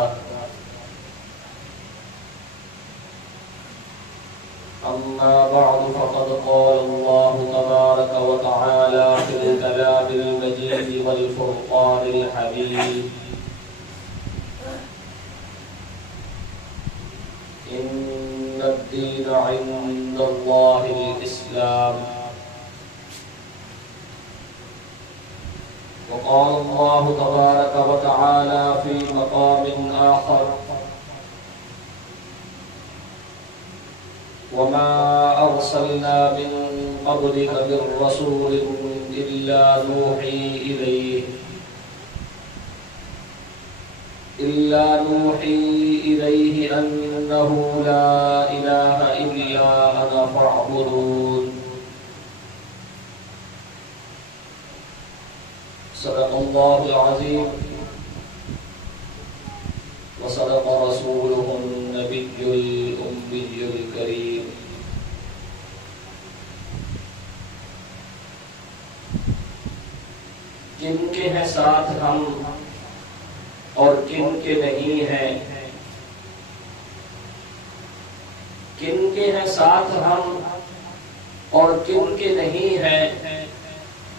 بعد أما بعد فقد قال الله تبارك وتعالى في الكلام المجيد والفرقان الحميد إن الدين عند الله الإسلام وقال الله تبارك وتعالى في مقام آخر وما أرسلنا من قبلك من رسول إلا نوحي إليه أنه لا إله إلا أنا فاعبدون صدق الله العظيم وصدق رسوله النبي الأمي الكريم جن کے ہیں ساتھ ہم اور کن کے نہیں ہیں، کن کے ہیں ساتھ ہم اور کن کے نہیں ہیں،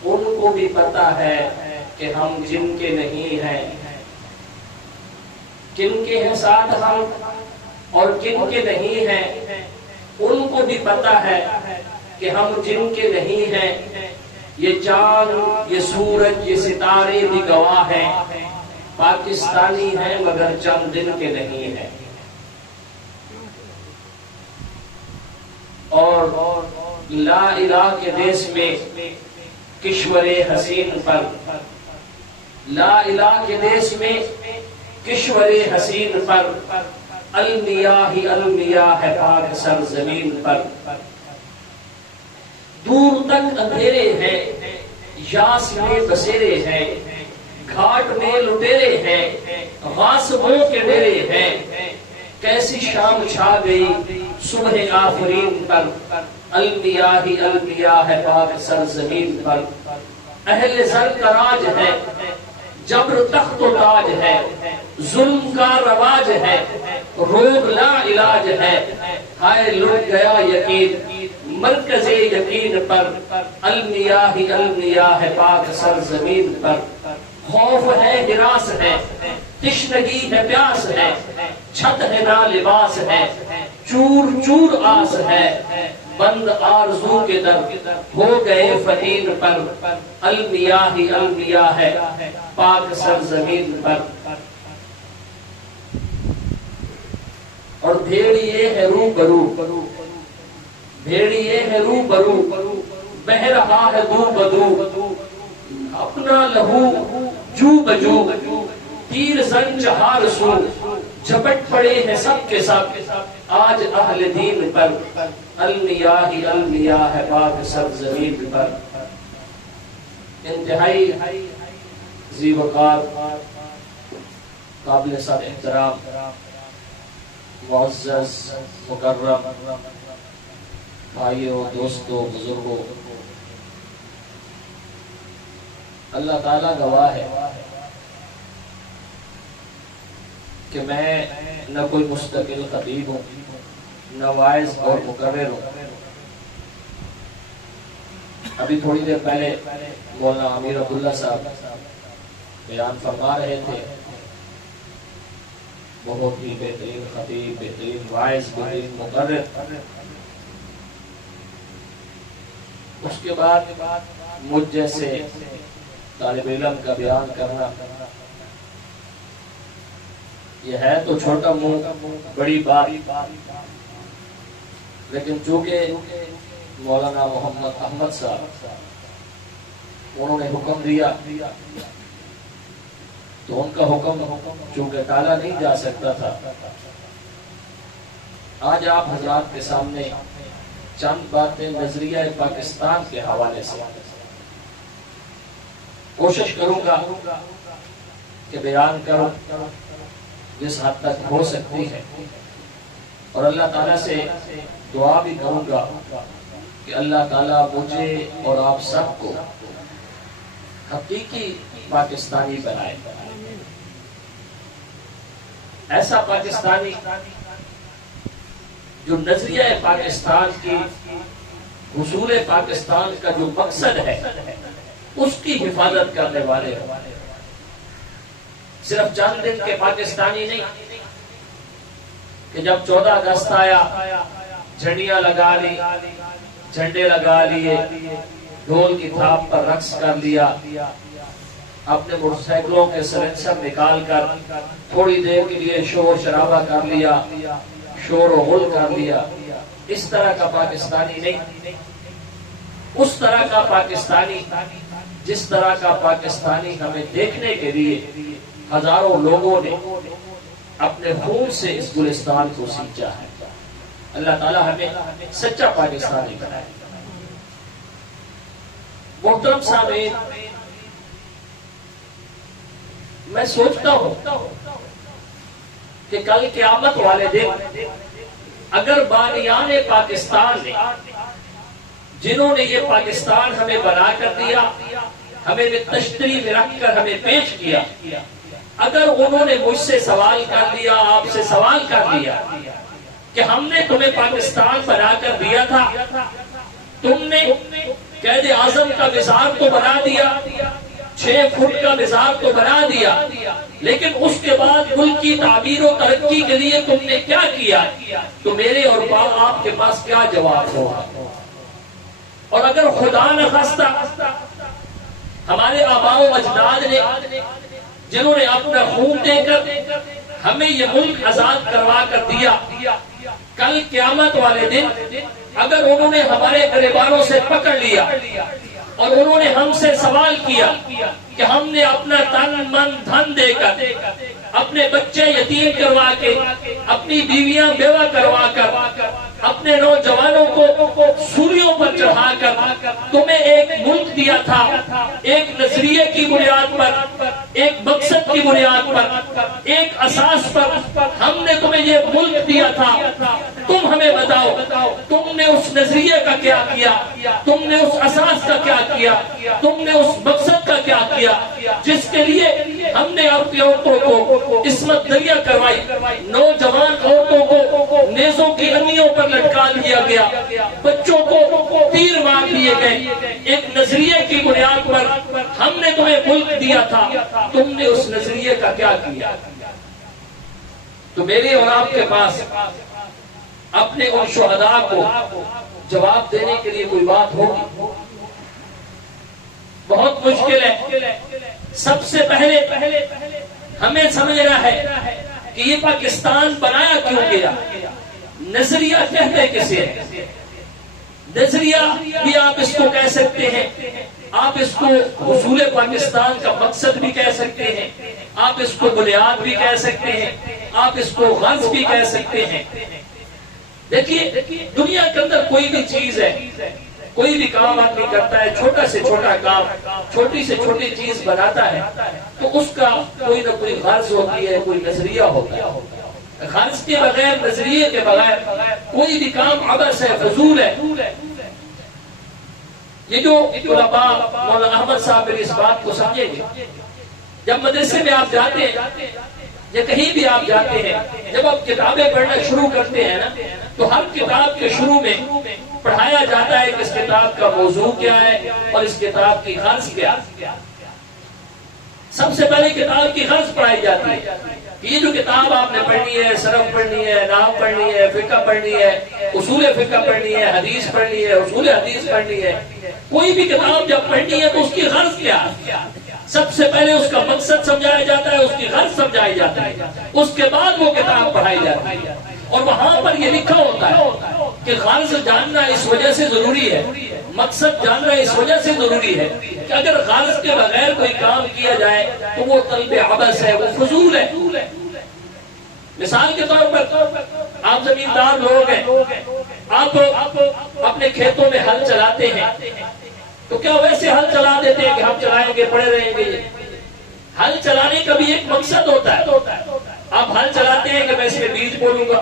ان کو بھی پتا ہے کہ ہم جن کے نہیں ہیں۔ کن کے ہیں ساتھ ہم اور کن کے نہیں ہیں، ان کو بھی پتا ہے کہ ہم جن کے نہیں ہیں۔ یہ چاند، یہ سورج، یہ ستارے بھی گواہ ہیں، پاکستانی ہیں مگر چند دن کے نہیں ہیں۔ اور لا الہ کے دیس میں کشور حسین پر، لا الہ کے دیس میں کشور حسین پر المیاہ ہی المیاہ ہے پاک سرزمین پر۔ دور تک اندھیرے ہیں، یاس میں بسیرے ہیں، گھاٹ میں لٹیرے ہیں، غاصبوں کے ڈیرے ہیں۔ کیسی شام چھا گئی صبح آفرین پر، المیاہ ہی المیاہ ہے پاک سرزمین پر۔ اہل زر کا راج ہے، جبر تخت و تاج ہے، ظلم کا رواج ہے، روگ لا علاج ہے۔ ہائے لٹ گیا یقین مرکز یقین پر، المیاہ ہی المیاہ ہے پاک سرزمین پر۔ خوف ہے ہراس ہے، تشنگی ہے پیاس ہے، چھت ہے نہ لباس ہے، چور چور آس ہے، بند آرزو کے در ہو گئے فقیر پر، المیاہ ہی المیاہ ہے پاک سرزمین پر۔ اور بھیڑیے ہے روبرو، بھیڑیے ہے روبرو، بہہ رہا ہے دو بدو، اپنا لہو جو بجو، تیر زن چہار سو، جھپٹ پڑے ہیں سب کے سب آج اہل دین پر، المیاہ ہی المیاہ ہے پاک سرزمین پر۔ انتہائی ذی وقار، قابل سب احترام، معزز مکرم بھائیوں، دوستوں، بزرگوں، اللہ تعالیٰ گواہ ہے کہ میں نہ کوئی مستقل خطیب ہوں، نہ واعظ اور مقرر ہوں۔ ابھی تھوڑی دیر پہلے مولانا امیر عبداللہ صاحب بیان فرما رہے تھے، بہت ہی بہترین خطیب، بہترین واعظ، بہترین مقرر۔ اس کے بعد مجھ جیسے طالب علم کا بیان کرنا، یہ ہے تو چھوٹا منہ بڑی بات، لیکن چونکہ مولانا محمد احمد صاحب انہوں نے حکم دیا تو ان کا حکم چونکہ ٹالا نہیں جا سکتا تھا۔ آج آپ حضرات کے سامنے چند باتیں نظریہ پاکستان کے حوالے سے کوشش کروں گا کہ بیان کروں جس حد تک ہو سکتی ہے، اور اللہ تعالیٰ سے دعا بھی کروں گا کہ اللہ تعالیٰ مجھے اور آپ سب کو حقیقی پاکستانی بنائے۔ ایسا پاکستانی جو نظریہ پاکستان کی، حصول پاکستان کا جو مقصد ہے اس کی حفاظت کرنے والے ہیں. صرف چند دن کے پاکستانی نہیں کہ جب 14 اگست آیا جھنڈیاں لگا لی، جھنڈے لگا لیے، ڈھول کی تھاپ پر رقص کر لیا، اپنے موٹر سائیکلوں کے سلنسر نکال کر تھوڑی دیر کے لیے شور شرابہ کر لیا، شور و غل کر لیا. اس طرح کا پاکستانی نہیں. اس طرح کا پاکستانی، جس طرح کا پاکستانی ہمیں دیکھنے کے لیے ہزاروں لوگوں نے اپنے خون سے اس گلستان کو سینچا ہے. اللہ تعالیٰ ہمیں سچا پاکستانی بنائے. محترم سامعین، میں سوچتا ہوں کہ کل قیامت والے دن اگر بانیان پاکستان نے، جنہوں نے یہ پاکستان ہمیں بنا کر دیا، ہمیں تشتری میں رکھ کر ہمیں پیش کیا، اگر انہوں نے مجھ سے سوال کر لیا، آپ سے سوال کر لیا کہ ہم نے تمہیں پاکستان بنا کر دیا تھا، تم نے قائد اعظم کا مزار تو بنا دیا، 6 فٹ کا مزار تو بنا دیا، لیکن اس کے بعد ملک کی تعمیر و ترقی کے لیے تم نے کیا کیا، تو میرے اور آپ کے پاس کیا جواب ہوگا؟ اور اگر خدا نہ خواستہ ہمارے آباء و اجداد نے، جنہوں نے اپنا خون دے کر ہمیں یہ ملک آزاد کروا کر دیا، کل قیامت والے دن اگر انہوں نے ہمارے گریبانوں سے پکڑ لیا اور انہوں نے ہم سے سوال کیا کہ ہم نے اپنا تن من دھن دے کر، اپنے بچے یتیم کروا کے، اپنی بیویاں بیوہ کروا کر، اپنے نوجوانوں کو سولیوں پر چڑھا کر تمہیں ایک ملک دیا تھا، ایک نظریے کی بنیاد پر، ایک مقصد کی بنیاد پر، ایک اساس پر ہم نے تمہیں یہ ملک دیا تھا، تم ہمیں بتاؤ تم نے اس نظریے کا کیا کیا، تم نے اس اساس کا کیا کیا، تم نے اس مقصد کا کیا کیا جس کے لیے ہم نے اپنی عورتوں کو عصمت دریا کروائی، نوجوان عورتوں کو نیزوں کی انیوں پر لٹکا دیا گیا، بچوں کو تیر مار دیے گئے. ایک نظریے کی بنیاد پر ہم نے تمہیں ملک دیا تھا، تم نے اس نظریے کا کیا کیا؟ تو میرے اور آپ کے پاس اپنے ان شہداء کو جواب دینے کے لیے کوئی بات ہوگی؟ بہت مشکل ہے. سب سے پہلے ہمیں سمجھنا ہے کہ یہ پاکستان بنایا کیوں گیا، نظریہ کہتے کسے ہیں. نظریہ بھی آپ اس کو کہہ سکتے ہیں، آپ اس کو حصول پاکستان کا مقصد بھی کہہ سکتے ہیں، آپ اس کو بنیاد بھی کہہ سکتے ہیں، آپ اس کو غرض بھی کہہ سکتے ہیں. دیکھیے دنیا کے اندر کوئی بھی چیز ہے، کوئی بھی کام آدمی کرتا ہے، چھوٹا سے چھوٹا کام، چھوٹی سے چھوٹی چیز بناتا ہے تو اس کا کوئی نہ کوئی غرض ہوتی ہے، کوئی نظریہ ہوتا ہے. غرض کے بغیر، نظریے کے بغیر کوئی بھی کام عبث ہے، فضول ہے. یہ جو علماء مولانا احمد صاحب میری اس بات کو سمجھیں گے، جب مدرسے میں آپ جاتے ہیں یا کہیں بھی آپ جاتے ہیں، جب آپ کتابیں پڑھنا شروع کرتے ہیں نا، تو ہر کتاب کے شروع میں پڑھایا جاتا ہے کہ اس کتاب کا موضوع کیا ہے اور اس کتاب کی غرض کیا ہے. سب سے پہلے کتاب کی غرض پڑھائی جاتی ہے کہ یہ جو کتاب آپ نے پڑھنی ہے، صرف پڑھنی ہے، نحو پڑھنی ہے، فقہ پڑھنی ہے، اصول فقہ پڑھنی ہے، حدیث پڑھنی ہے، اصول حدیث پڑھنی ہے. کوئی بھی کتاب جب پڑھنی ہے تو اس کی غرض کیا ہے؟ سب سے پہلے اس کا مقصد سمجھایا جاتا ہے، اس کی غرض سمجھائی جاتی ہے، اس کے بعد وہ کتاب پڑھائی جاتی ہے. اور وہاں پر یہ لکھا ہوتا ہے کہ غرض جاننا اس وجہ سے ضروری ہے، مقصد جاننا اس وجہ سے ضروری ہے کہ اگر غرض کے بغیر کوئی کام کیا جائے تو وہ طلب عبث ہے، وہ فضول ہے. مثال کے طور پر آپ زمیندار لوگ ہیں، آپ اپنے کھیتوں میں ہل چلاتے ہیں تو کیا ویسے ہل چلا دیتے ہیں کہ ہم چلائیں گے پڑے رہیں گے؟ ہل چلانے کا بھی ایک مقصد ہوتا ہے. آپ ہل چلاتے ہیں کہ میں اس میں بیج بولوں گا،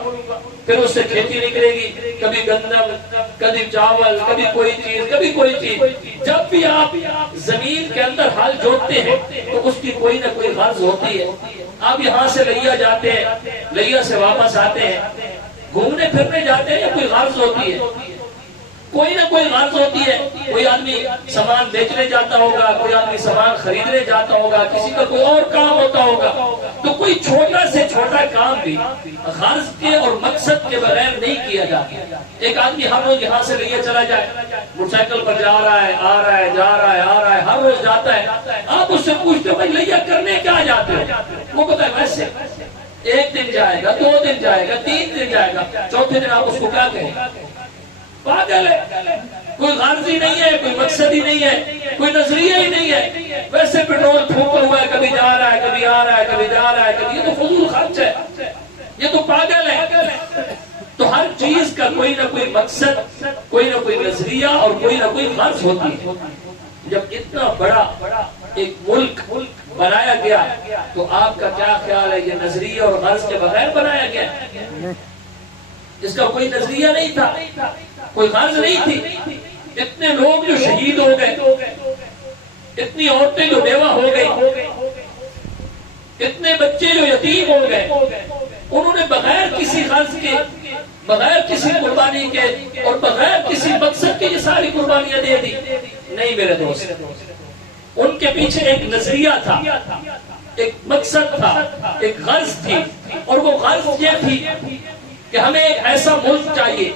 پھر اس سے کھیتی نکلے گی، کبھی گندم، کبھی چاول، کبھی کوئی چیز، کبھی کوئی چیز. جب بھی آپ زمین کے اندر ہل جوتتے ہیں تو اس کی کوئی نہ کوئی غرض ہوتی ہے. آپ یہاں سے لیا جاتے ہیں، لیا سے واپس آتے ہیں، گھومنے پھرنے جاتے ہیں یا کوئی غرض ہوتی ہے؟ کوئی نہ کوئی غرض ہوتی ہے. کوئی آدمی سامان بیچنے جاتا ہوگا، کوئی آدمی سامان خریدنے جاتا ہوگا، کسی کا کوئی اور کام ہوتا ہوگا. تو کوئی چھوٹا سے چھوٹا کام بھی غرض کے اور مقصد کے بغیر نہیں کیا جاتا. ایک آدمی ہر روز یہاں سے لیا چلا جائے، موٹر سائیکل پر جا رہا ہے، آ رہا ہے، جا رہا ہے، آ رہا ہے، ہر روز جاتا ہے. آپ اس سے پوچھتے بھائی لیا کرنے کیا جاتے ہو؟ وہ کہتا ہے ویسے. ایک دن جائے گا، 2 دن جائے گا، 3 دن جائے گا، چوتھے دن آپ اس کو کیا کہیں؟ پاگل ہے. کوئی غرض ہی نہیں ہے، کوئی مقصد ہی نہیں ہے، کوئی نظریہ ہی نہیں ہے. ویسے پیٹرول پھونکا ہوا ہے، کبھی جا رہا ہے، کبھی آ رہا ہے، کبھی جا رہا ہے، کبھی. یہ تو فضول خرچ ہے، یہ تو پاگل ہے. تو ہر چیز کا کوئی نہ کوئی مقصد، کوئی نہ کوئی نظریہ اور کوئی نہ کوئی غرض ہوتی ہے. جب اتنا بڑا ایک ملک بنایا گیا تو آپ کا کیا خیال ہے؟ یہ نظریہ اور غرض کے بغیر بنایا گیا؟ اس کا کوئی نظریہ نہیں تھا، کوئی غرض نہیں تھی. اتنے لوگ جو شہید ہو گئے، اتنی عورتیں جو بیوہ ہو گئی، اتنے بچے جو یتیم ہو گئے، انہوں نے بغیر کسی غرض کے، بغیر کسی قربانی کے اور بغیر کسی مقصد کے یہ ساری قربانیاں دے دی. نہیں میرے دوست، ان کے پیچھے ایک نظریہ تھا، ایک مقصد تھا، ایک غرض تھی. اور وہ غرض یہ تھی کہ ہمیں ایک ایسا ملک چاہیے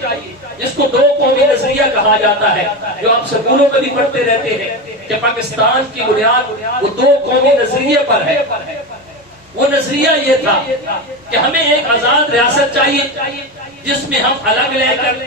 جس کو 2 قومی نظریہ کہا جاتا ہے، جو آپ سکولوں میں بھی پڑھتے رہتے ہیں کہ پاکستان کی بنیاد وہ 2 قومی نظریے پر ہے. وہ نظریہ یہ تھا کہ ہمیں ایک آزاد ریاست چاہیے جس میں ہم الگ رہ کر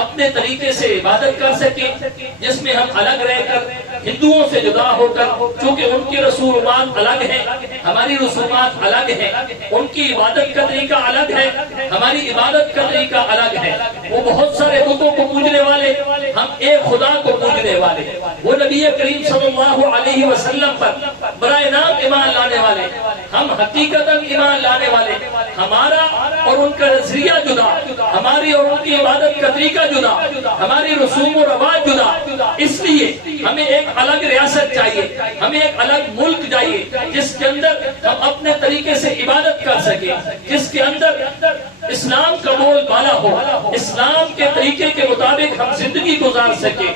اپنے طریقے سے عبادت کر سکیں، جس میں ہم الگ رہ کر ہندوؤں سے جدا ہو کر، چونکہ ان کی رسومات الگ ہیں، ہماری رسومات الگ ہیں، ان کی عبادت کا طریقہ الگ ہے، ہماری عبادت کا طریقہ الگ ہے. وہ بہت سارے بتوں کو پوجنے والے، ہم ایک خدا کو پوجنے والے. وہ نبی کریم صلی اللہ علیہ وسلم پر برائے نام ایمان لانے والے، ہم حقیقتاً ایمان لانے والے. ہمارا اور ان کا نظریہ جدا، ہماری اور ان کی عبادت کا طریقہ جدا، ہماری رسوم و رواج جدا. اس لیے ہمیں ایک الگ ریاست چاہیے، ہمیں ایک الگ ملک چاہیے جس کے اندر ہم اپنے طریقے سے عبادت کر سکیں، جس کے اندر اسلام کا بول بالا ہو، اسلام کے طریقے کے مطابق ہم زندگی گزار سکیں.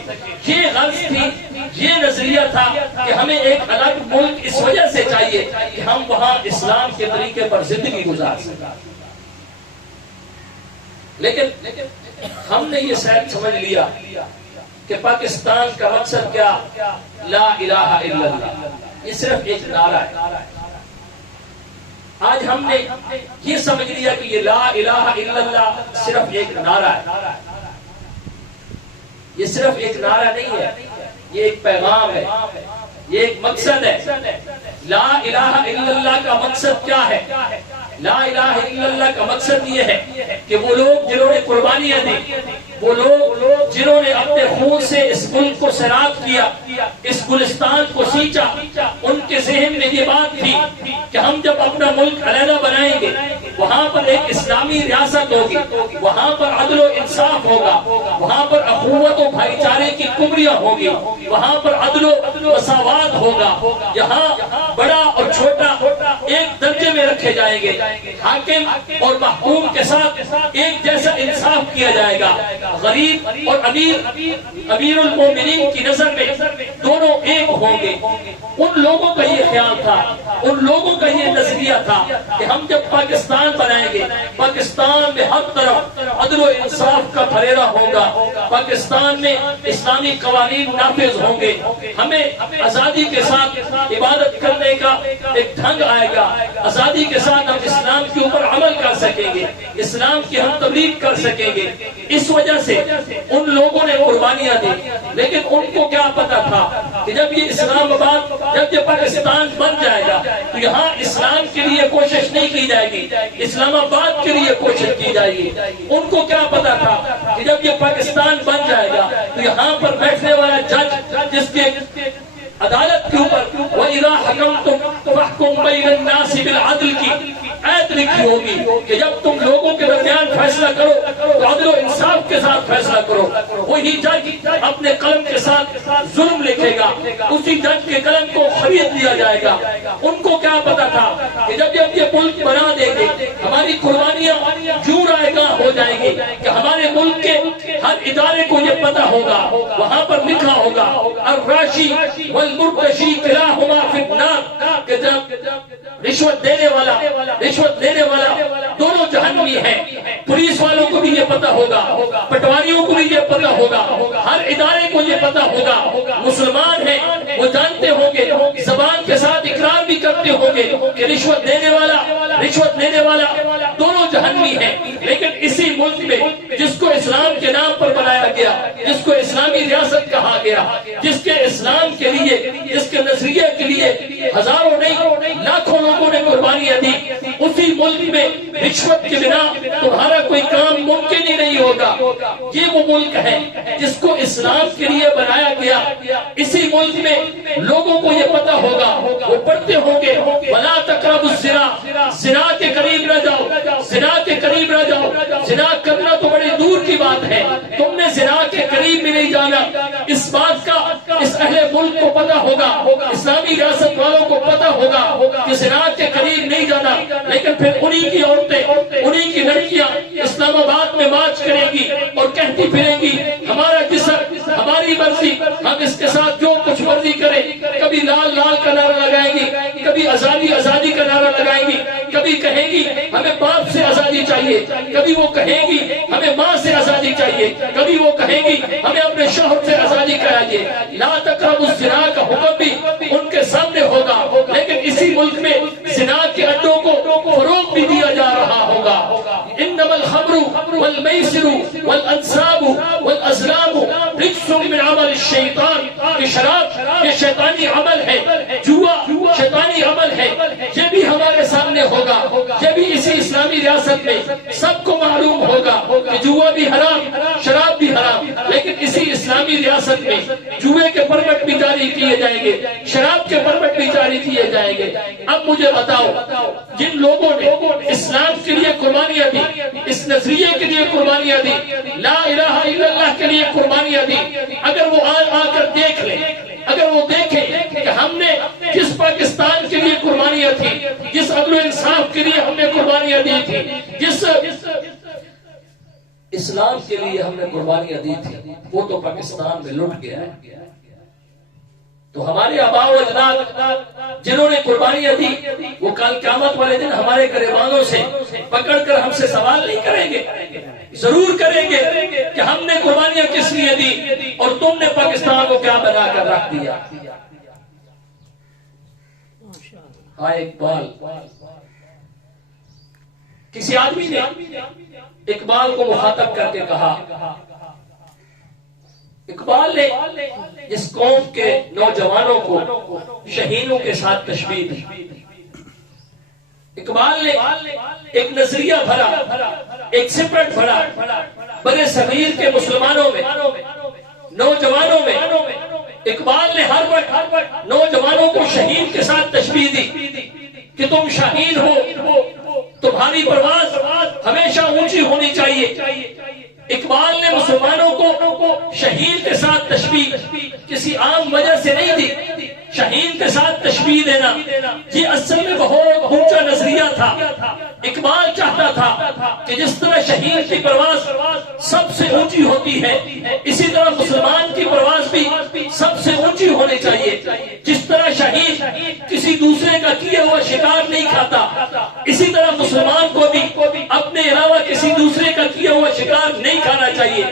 یہ غرض تھی، یہ نظریہ تھا کہ ہمیں ایک الگ ملک اس وجہ سے چاہیے کہ ہم وہاں اسلام کے طریقے پر زندگی گزار سکیں. لیکن ہم نے یہ شاید سمجھ لیا کہ پاکستان کا مقصد کیا؟ لا الہ الا اللہ. یہ صرف ایک نعرہ ہے. آج ہم نے یہ سمجھ لیا کہ یہ لا الہ الا اللہ صرف ایک نعرہ ہے. یہ صرف ایک نعرہ نہیں ہے، یہ ایک پیغام ہے، یہ ایک مقصد ہے. لا الہ الا اللہ کا مقصد کیا ہے؟ لا الہ الا اللہ کا مقصد یہ ہے کہ وہ لوگ جنہوں نے قربانیاں دی، وہ لوگ جنہوں نے اپنے خون سے اس ملک کو سیراب کیا، اس گلستان کو سینچا، ان کے ذہن میں یہ بات تھی کہ ہم جب اپنا ملک علیحدہ بنائیں گے، وہاں پر ایک اسلامی ریاست ہوگی، وہاں پر عدل و انصاف ہوگا، وہاں پر اخوت و بھائی چارے کی کمریاں ہوگی، وہاں پر عدل و مساوات ہوگا، یہاں بڑا اور چھوٹا ایک درجے میں رکھے جائیں گے، حاکم اور محکوم کے ساتھ ایک جیسا انصاف کیا جائے گا، غریب اور امیر المومنین کی نظر میں دونوں ایک ہوں گے. ان لوگوں کا یہ خیال تھا، ان لوگوں کا یہ نظریہ تھا کہ ہم جب پاکستان بنائیں گے، پاکستان میں ہر طرف عدل و انصاف کا پھریرا ہوگا، پاکستان میں اسلامی قوانین نافذ ہوں گے، ہمیں آزادی کے ساتھ عبادت کرنے کا ایک ڈھنگ آئے گا، آزادی کے ساتھ ہم اسلام کے اوپر عمل کر سکیں گے، اسلام کی ہم تبلیغ کر سکیں گے. اس وجہ سے ان لوگوں نے قربانیاں دی. لیکن ان کو کیا پتا تھا کہ جب یہ اسلام آباد، جب یہ پاکستان بن جائے گا تو یہاں اسلام کے لیے کوشش نہیں کی جائے گی، اسلام آباد کے لیے کوشش کی جائے گی. ان کو کیا پتا تھا کہ جب یہ پاکستان بن جائے گا تو یہاں پر بیٹھنے والا جج جس کے عدالت کے اوپر وَإِذَا حَكَمْتُمْ فَاحْكُمْ بَيْنَ النَّاسِ بِالْعَدْلِ کی آیت لکھی ہوگی کہ جب تم لوگوں کے درمیان فیصلہ کرو تو عدل و انصاف کے ساتھ فیصلہ کرو. وہی جج اپنے قلم کے ساتھ ظلم لکھے گا, اسی جج کے قلم کو خرید لیا جائے گا. ان کو کیا پتا تھا کہ جب یہ ملک بنا دیں گے ہماری قربانیاں یوں رائے گاہ ہو جائیں گی کہ ہمارے ملک کے ہر ادارے کو یہ پتا ہوگا, وہاں پر لکھا ہوگا الراشی والمرتشی کلاہما فی النار, کہ جب رشوت دینے والا دونوں جہنمی ہیں. پولیس والوں کو بھی یہ پتا ہوگا, پٹواریوں کو بھی یہ پتا ہوگا, ہر ادارے کو یہ پتا ہوگا. مسلمان ہیں وہ جانتے ہوں گے, زبان کے ساتھ اقرار بھی کرتے ہوں گے کہ رشوت دینے والا دونوں جہنمی ہیں. لیکن اسی ملک میں جس کو اسلام کے نام پر بنایا گیا, جس کو اسلامی ریاست کہا گیا, جس کے اسلام کے لیے, جس کے نظریے کے لیے ہزاروں نہیں لاکھوں لوگوں نے قربانیاں دی, اسی ملک میں رشوت کے بنا تمہارا کوئی کام ممکن ہی نہیں ہوگا. یہ وہ ملک ہے جس کو اسلام کے لیے بنایا گیا. اسی ملک میں لوگوں کو یہ پتا ہوگا, وہ پڑھتے ہوں گے وَلَا تَقْرَبُوا الزِّنَا, زنا کے قریب نہ جاؤ, زنا کے قریب نہ جاؤ. زنا کرنا تو بڑی دور کی بات ہے, تم نے زنا کے قریب بھی نہیں جانا. اس بات کا اس اہل ملک کو پتا ہوگا, اسلامی ریاست والوں کو پتا ہوگا کہ زنا کے قریب نہیں جانا. لیکن پھر انہی کی عورتیں, انہی کی لڑکیاں اسلام آباد میں مارچ کریں گی اور کہتی پھریں گی ہمارا جسم ہماری مرضی, ہم اس کے ساتھ جو کچھ مرضی کریں. کبھی لال لال کا نعرہ لگائیں گی, کبھی آزادی آزادی کا نعرہ لگائیں گی, کبھی کہیں گی ہمیں باپ سے آزادی چاہیے, کبھی وہ کہیں گی ہمیں ماں سے آزادی چاہیے, کبھی وہ کہیں گی ہمیں اپنے شوہر سے آزادی چاہیے. لا تقربوا الزنا کا حکم بھی ان کے سامنے ہوگا, لیکن اسی ملک میں زنا کے اڈوں کو فروغ بھی دیا جا رہا ہوگا. انما الخمر والمیسر والانصاب والازلام رجس من عمل الشیطان, کہ شراب یہ شیطانی عمل ہے, جوا شیطانی عمل ہے. یہ بھی ہمارے سامنے ہوگا, یہ بھی اسی اسلامی ریاست میں سب کو معلوم ہوگا کہ جوا بھی حرام, شراب بھی حرام. لیکن اسی اسلامی ریاست میں جوئے کے پرمٹ بھی جاری کیے جائیں گے, شراب کے پرمٹ بھی جاری کیے جائیں گے. اب مجھے بتاؤ, جن لوگوں نے اسلام کے لیے قربانیاں دی, اس نظریے کے لیے قربانیاں دی, لا الہ الا اللہ کے لیے قربانیاں دی, اگر وہ آ کر دیکھ لیں, اگر وہ دیکھیں کہ ہم نے جس پاکستان کے لیے قربانیاں تھی, جس عدل و انصاف کے لیے ہم نے قربانیاں دی تھی, جس اسلام کے لیے ہم نے قربانیاں دی تھی, وہ تو پاکستان میں لٹ گیا ہے. تو ہمارے آباء و اجداد جنہوں نے قربانیاں دی, وہ کل قیامت والے دن ہمارے گریبانوں سے پکڑ کر ہم سے سوال نہیں کریں گے, ضرور کریں گے کہ ہم نے قربانیاں کس لیے دی اور تم نے پاکستان کو کیا بنا کر رکھ دیا. اقبال, کسی آدمی نے اقبال کو مخاطب کر کے کہا, اقبال نے اس قوم کے نوجوانوں کو شہینوں کے ساتھ تشبیہ دی. اقبال نے ایک نظریہ بھرا, ایک سپرٹ بھرا برے صغیر کے مسلمانوں میں, نوجوانوں میں. اقبال نے ہر وقت نوجوانوں کو شہین کے ساتھ تشبیہ دی کہ تم شہین ہو, تمہاری پرواز ہمیشہ اونچی ہونی چاہیے. اقبال نے مسلمانوں کو شہین کے ساتھ تشبیہ کسی عام وجہ سے نہیں دی. شہین کے ساتھ تشبیہ دینا یہ اصل میں بہت اونچا نظریہ تھا. اقبال چاہتا تھا کہ جس طرح شہین کی پرواز سب سے اونچی ہوتی ہے, اسی طرح مسلمان کی پرواز بھی سب سے اونچی ہونی چاہیے. جس طرح شہین کسی دوسرے کا کیا ہوا شکار نہیں کھاتا, اسی طرح مسلمان کو بھی اپنے علاوہ کسی دوسرے کا کیا ہوا شکار نہیں کھانا چاہیے.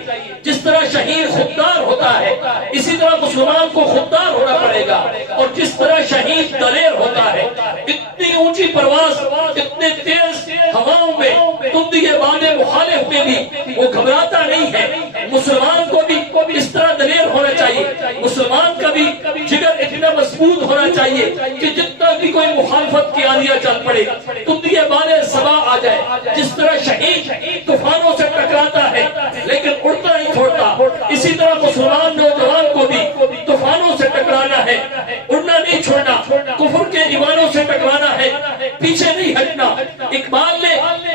جس طرح شہین خوددار ہوتا ہے, اسی طرح مسلمان کو خوددار ہونا پڑے گا. اور جس طرح شہید دلیر ہوتا ہے, اتنی اونچی پرواز, اتنے تیز ہواؤں میں, تندی باد مخالف میں بھی وہ گھبراتا نہیں ہے. مسلمان کو بھی اس طرح دلیر ہونا چاہیے. مسلمان کا بھی جگر اتنا مضبوط ہونا چاہیے کہ جتنا بھی کوئی مخالفت کی آندیاں چل پڑے, تندی باد صبا آ جائے. جس طرح شہید طوفانوں سے ٹکراتا ہے لیکن اڑتا نہیں چھوڑتا, اسی طرح مسلمان نوجوان کو بھی طوفانوں سے ٹکرانا ہے, اڑنا نہیں چھوڑنا, کفر کے ایمانوں سے ٹکرانا ہے, پیچھے نہیں ہٹنا. ایک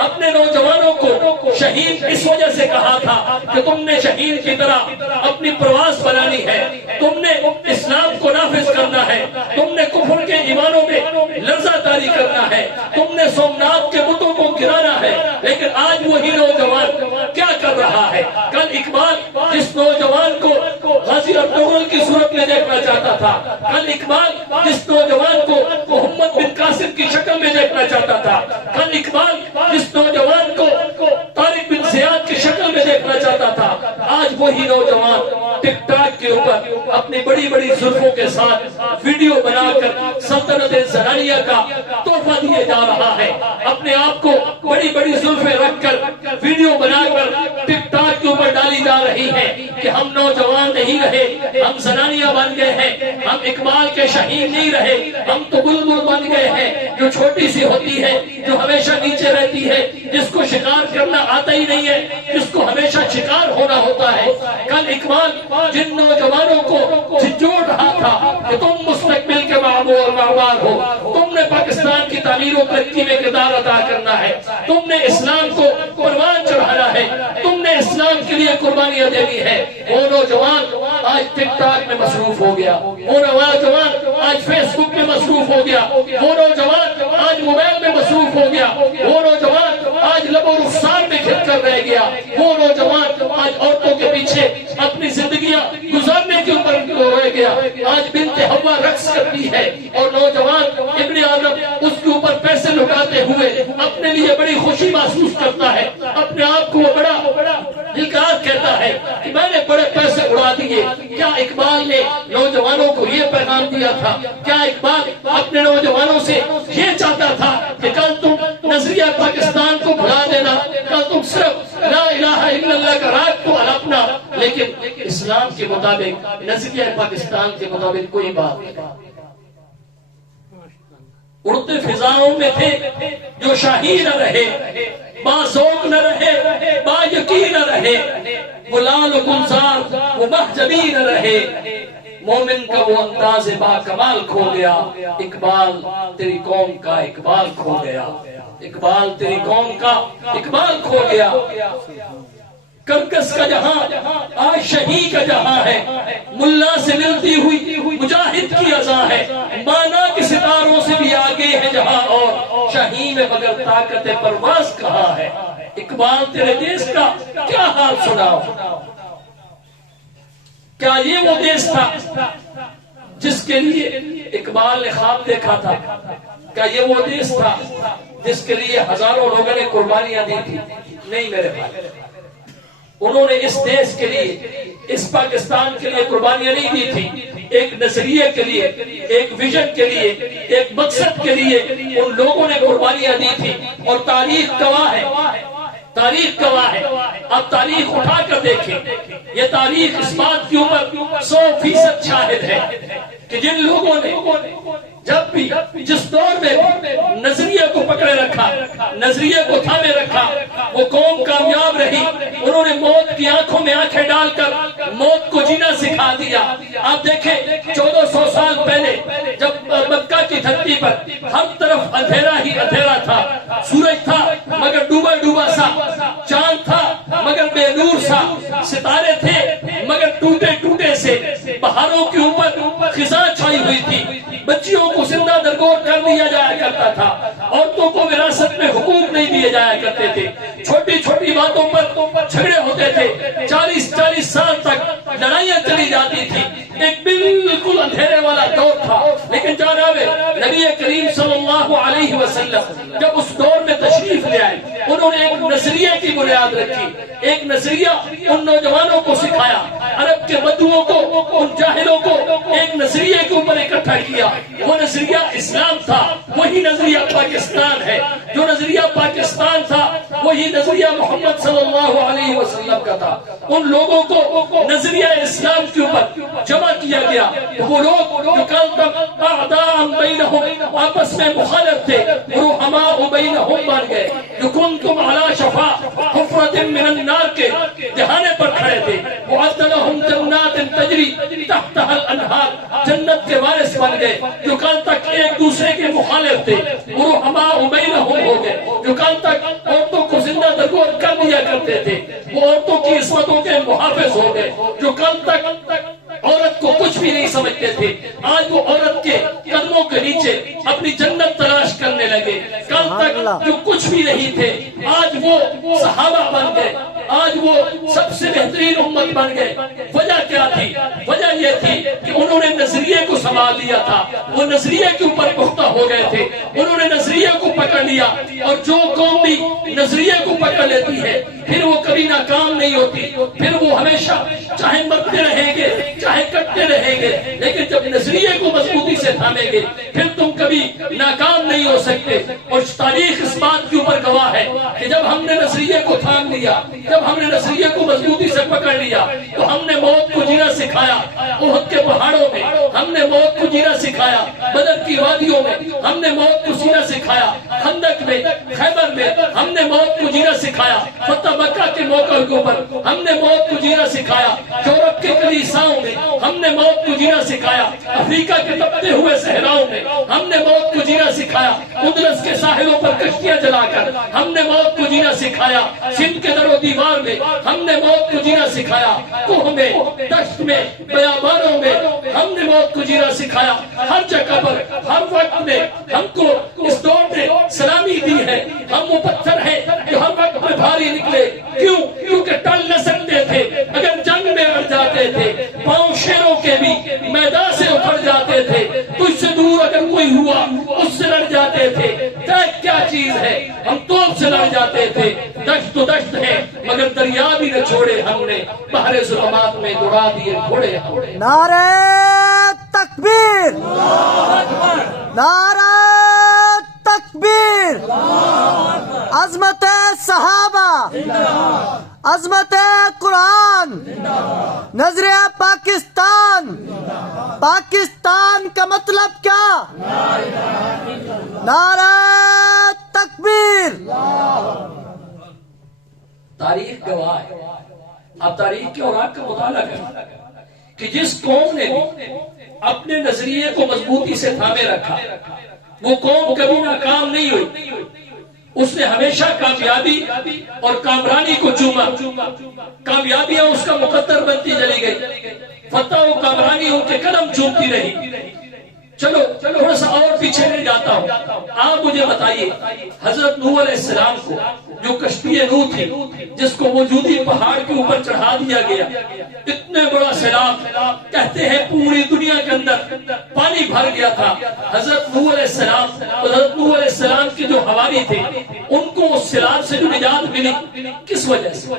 اپنے نوجوانوں کو شہید اس وجہ سے کہا تھا کہ تم نے شہید کی طرح اپنی پرواز بنانی ہے، تم نے اسلام کو نافذ کرنا ہے، تم نے کفر کے ایمانوں میں لرزہ طاری کرنا ہے، تم نے سومناتھ کے بتوں کو گرانا ہے۔ لیکن آج وہی نوجوان کیا کر رہا ہے؟ کل اقبال جس نوجوان کو غازی عبدالغفار کی صورت میں دیکھنا چاہتا تھا، کل اقبال جس نوجوان کو محمد بن قاسم کی شکل میں دیکھنا چاہتا تھا، کل اقبال جس نوجوان کو طارق بن زیاد کی شکل میں دیکھنا چاہتا تھا، آج وہی نوجوان ٹک ٹاک کے اوپر اپنی بڑی بڑی زلفوں کے ساتھ ویڈیو بنا کر سلطنت زنانیہ کا تحفہ دیے جا رہا ہے، اپنے آپ کو بڑی بڑی زلفیں رکھ کر ویڈیو بنا کر ٹک ٹاک کے اوپر ڈالی جا رہی ہے کہ ہم نوجوان نہیں رہے، ہم زنانیہ بن گئے ہیں، ہم اقبال کے شہید نہیں رہے، ہم تو بلبل بن گئے ہیں جو چھوٹی سی ہوتی ہے، جو ہمیشہ نیچے رہتی ہے، جس کو شکار کرنا آتا ہی نہیں ہے، جس کو ہمیشہ شکار ہونا ہوتا ہے۔ کل اقبال جن نوجوانوں کو جھنجھوڑ رہا تھا کہ تم مستقبل کے معمار ہو، تم نے پاکستان کی تعمیر و ترقی میں کردار ادا کرنا ہے، تم نے اسلام کو پروان چڑھانا ہے، تم نے اسلام کے لیے قربانیاں دینی ہے، وہ نوجوان آج ٹک ٹاک میں مصروف ہو گیا، وہ نوجوان آج فیس بک میں مصروف ہو گیا، وہ نوجوان آج موبائل میں مصروف ہو گیا، وہ نوجوان آج لب و رخسار میں گھر کر رہ گیا، وہ نوجوان آج عورتوں کے پیچھے اپنی زندگیاں گزارنے کے اوپر رہ گیا، آج بنت حوا رقص کرتی ہے اور نوجوان ابن آدم اس کے اوپر پیسے لٹاتے ہوئے اپنے لیے بڑی خوشی محسوس کرتا ہے، اپنے آپ کو وہ بڑا دلکار کہتا ہے کہ میں نے بڑے پیسے اڑا دیے۔ کیا اقبال نے نوجوانوں کو یہ پیغام دیا تھا؟ کیا اقبال اپنے نوجوانوں سے یہ چاہتا تھا کہ کل تم نظریہ پاکستان کو بھلا دینا، کل تم صرف لا الہ الا اللہ کا راگ کو الاپنا، لیکن اسلام کے مطابق نظریہ پاکستان کے مطابق کوئی بات نہیں؟ اڑتے فضاؤں میں تھے جو شاہی نہ رہے، باذوق نہ رہے، با یقین نہ رہے، وہ لال و گلزار وہ مہجبی نہ رہے، مومن کا وہ انداز با کمال کھو گیا، اقبال تیری قوم کا اقبال کھو گیا، اقبال تیری قوم کا اقبال کھو گیا۔ کرکس کا جہاں آج شہی کا جہاں ہے، ملا سے ملتی ہوئی مجاہد کی اذاں ہے، مانا کہ ستاروں سے بھی آگے ہے جہاں اور شاہی میں مگر طاقت پرواز کہاں ہے۔ اقبال تیرے دیس کا کیا حال سناؤ؟ کیا یہ وہ دیس تھا جس کے لیے اقبال نے خواب دیکھا تھا؟ کیا یہ وہ دیس تھا جس کے لیے ہزاروں لوگوں نے قربانیاں دی تھی؟ نہیں میرے بھائی، انہوں نے اس دیس کے لیے، اس پاکستان کے لیے قربانیاں نہیں دی تھی، ایک نظریے کے لیے، ایک ویژن کے لیے، ایک مقصد کے لیے ان لوگوں نے قربانیاں دی تھی، اور تاریخ گواہ ہے، تاریخ گواہ ہے۔ اب تاریخ اٹھا کر دیکھیں، یہ تاریخ اس بات کے اوپر 100% شاہد ہے کہ جن لوگوں نے جب بھی جس دور میں نظریے کو پکڑے رکھا، نظریے کو تھامے رکھا، وہ قوم کامیاب رہی۔ انہوں نے موت کی آنکھوں میں آنکھیں ڈال کر موت کو جینا سکھا دیا۔ آپ دیکھیں 1400 سال پہلے جب مکہ کی دھرتی پر ہر طرف اندھیرا ہی اندھیرا تھا، سورج تھا مگر ڈوبا ڈوبا سا، چاند تھا مگر بے نور سا، ستارے تھے مگر ٹوٹے ٹوٹے سے، پہاڑوں کے اوپر خزاں چھائی ہوئی تھی، بچیوں کو زندہ درگور کر دیا جایا کرتا تھا، عورتوں کو وراثت میں حقوق نہیں دیے جایا کرتے تھے، چھوٹی چھوٹی باتوں پر جھگڑے ہوتے تھے، 40 سال تک لڑائیاں چلی جاتی تھی، ایک بالکل اندھیرے والا دور تھا۔ لیکن جناب نبی کریم صلی اللہ علیہ وسلم جب اس دور میں تشریف لے آئے، انہوں نے ایک نظریے کی بنیاد رکھی، ایک نظریہ ان نوجوانوں کو سکھایا، عرب کے بدوؤں کو، ان جاہلوں کو ایک نظریے کے اوپر اکٹھا کیا۔ وہ نظریہ اسلام تھا، وہی نظریہ پاکستان ہے، جو نظریہ پاکستان تھا وہی نظریہ محمد صلی اللہ علیہ وسلم کا تھا۔ ان لوگوں کو نظریہ اسلام کے اوپر جمع کیا گیا، وہ لوگ جو کل تک اعداء بینہم آپس میں مخالف تھے، رحماء بینہم بن گئے، جو کنتم علی شفا حفرۃ من النار کے دہانے پر کھڑے تھے، وعد لہم جنات تجری تحتها الانہار، جنت کے وارث بن گئے، جو کل تک ایک دوسرے کے مخالف تھے، رحماء بینہم ہو گئے، جو کل تک عورتوں کر دیا کرتے تھے، وہ عورتوں کی عصمتوں کے محافظ ہو گئے، جو کل تک عورت کو کچھ بھی نہیں سمجھتے تھے، آج وہ عورت کے قدموں کے نیچے اپنی جنت تلاش کرنے لگے۔ کل تک جو کچھ بھی نہیں تھے، آج وہ صحابہ بن گئے، آج وہ سب سے بہترین امت بن گئے۔ وجہ کیا تھی؟ وجہ یہ تھی کہ انہوں نے نظریے کو سنبھال لیا تھا، وہ نظریے کے اوپر پختہ ہو گئے تھے، انہوں نے نظریے کو پکڑ لیا۔ اور جو قوم بھی نظریے کو پکڑ لیتی ہے پھر وہ کبھی ناکام نہیں ہوتی، پھر وہ ہمیشہ چاہے مرتے رہیں گے چاہے کٹتے رہیں گے، لیکن جب نظریے کو مضبوطی سے تھامیں گے پھر تم کبھی ناکام نہیں ہو سکتے۔ اور تاریخ اس بات کے اوپر گواہ ہے کہ جب ہم نے نظریے کو تھام لیا، جب ہم نے نظریے کو مضبوطی سے پکڑ لیا، تو ہم نے موت کو جینا سکھایا۔ احد کے پہاڑوں میں ہم نے موت کو جینا سکھایا، بدر کی وادیوں میں ہم نے موت کو جینا سکھایا، خندق میں، خیبر میں ہم نے موت کو جینا سکھایا، فتح مکہ کے موقع کے اوپر ہم نے موت کو جینا سکھایا، یورپ کے کلیساؤں میں ہم نے موت کو جینا سکھایا، افریقہ کے تپتے ہوئے صحراؤں میں ہم نے موت کو جینا سکھایا، اندلس کے ساحلوں پر کشتیاں جلا کر ہم نے موت کو جینا سکھایا، سندھ کے در و دیوار میں ہم نے موت کو جینا سکھایا، کوہ میں، دشت میں، بیابانوں میں ہم نے موت کو جینا سکھایا۔ ہر جگہ پر، ہر وقت میں ہم کو اس دور نے سلامی دی ہے۔ ہم وہ پتھر ہیں جو ہر وقت میں بھاری نکلے، کیوں؟ کیونکہ ٹل نہ سکتے تھے، اگر جنگ میں اڑ جاتے تھے، پاؤں شیروں کے بھی میدان سے اکھڑ جاتے تھے، تجھ سے دور اگر کوئی ہوا اس سے لڑ جاتے تھے۔ کیا چیز ہے؟ ہم توپ سے لڑ جاتے تھے، دشت تو دشت ہے مگر دریا بھی نہ چھوڑے ہم نے، بحر ظلمات میں دوڑا دیے گھوڑے ہم نے۔ نعرہ تکبیر، نعرہ تکبیر، عظمت صحابہ، عظمت قرآن، نظریہ پاکستان، پاکستان کا مطلب کیا؟ نعرہ تکبیر۔ تاریخ گواہ ہے، اب تاریخ کے اوراق کا مطالعہ کریں کہ جس قوم نے بھی اپنے نظریے کو مضبوطی سے تھامے رکھا وہ قوم کبھی ناکام نہیں ہوئی، اس نے ہمیشہ کامیابی اور کامرانی کو چوما، کامیابیاں اس کا مقدر بنتی چلی گئی، فتح و کامرانی ان کے قدم چومتی رہی۔ چلو تھوڑا سا اور پیچھے لے جاتا ہوں، آپ مجھے بتائیے حضرت نوح علیہ السلام کو جو کشتی نوح تھی جس کو وجودی پہاڑ کے اوپر چڑھا دیا گیا، اتنے بڑا سیلاب، کہتے ہیں پوری دنیا کے اندر پانی بھر گیا تھا، حضرت نوح علیہ السلام کے جو حواری تھے ان کو اس سیلاب سے جو نجات ملی کس وجہ سے؟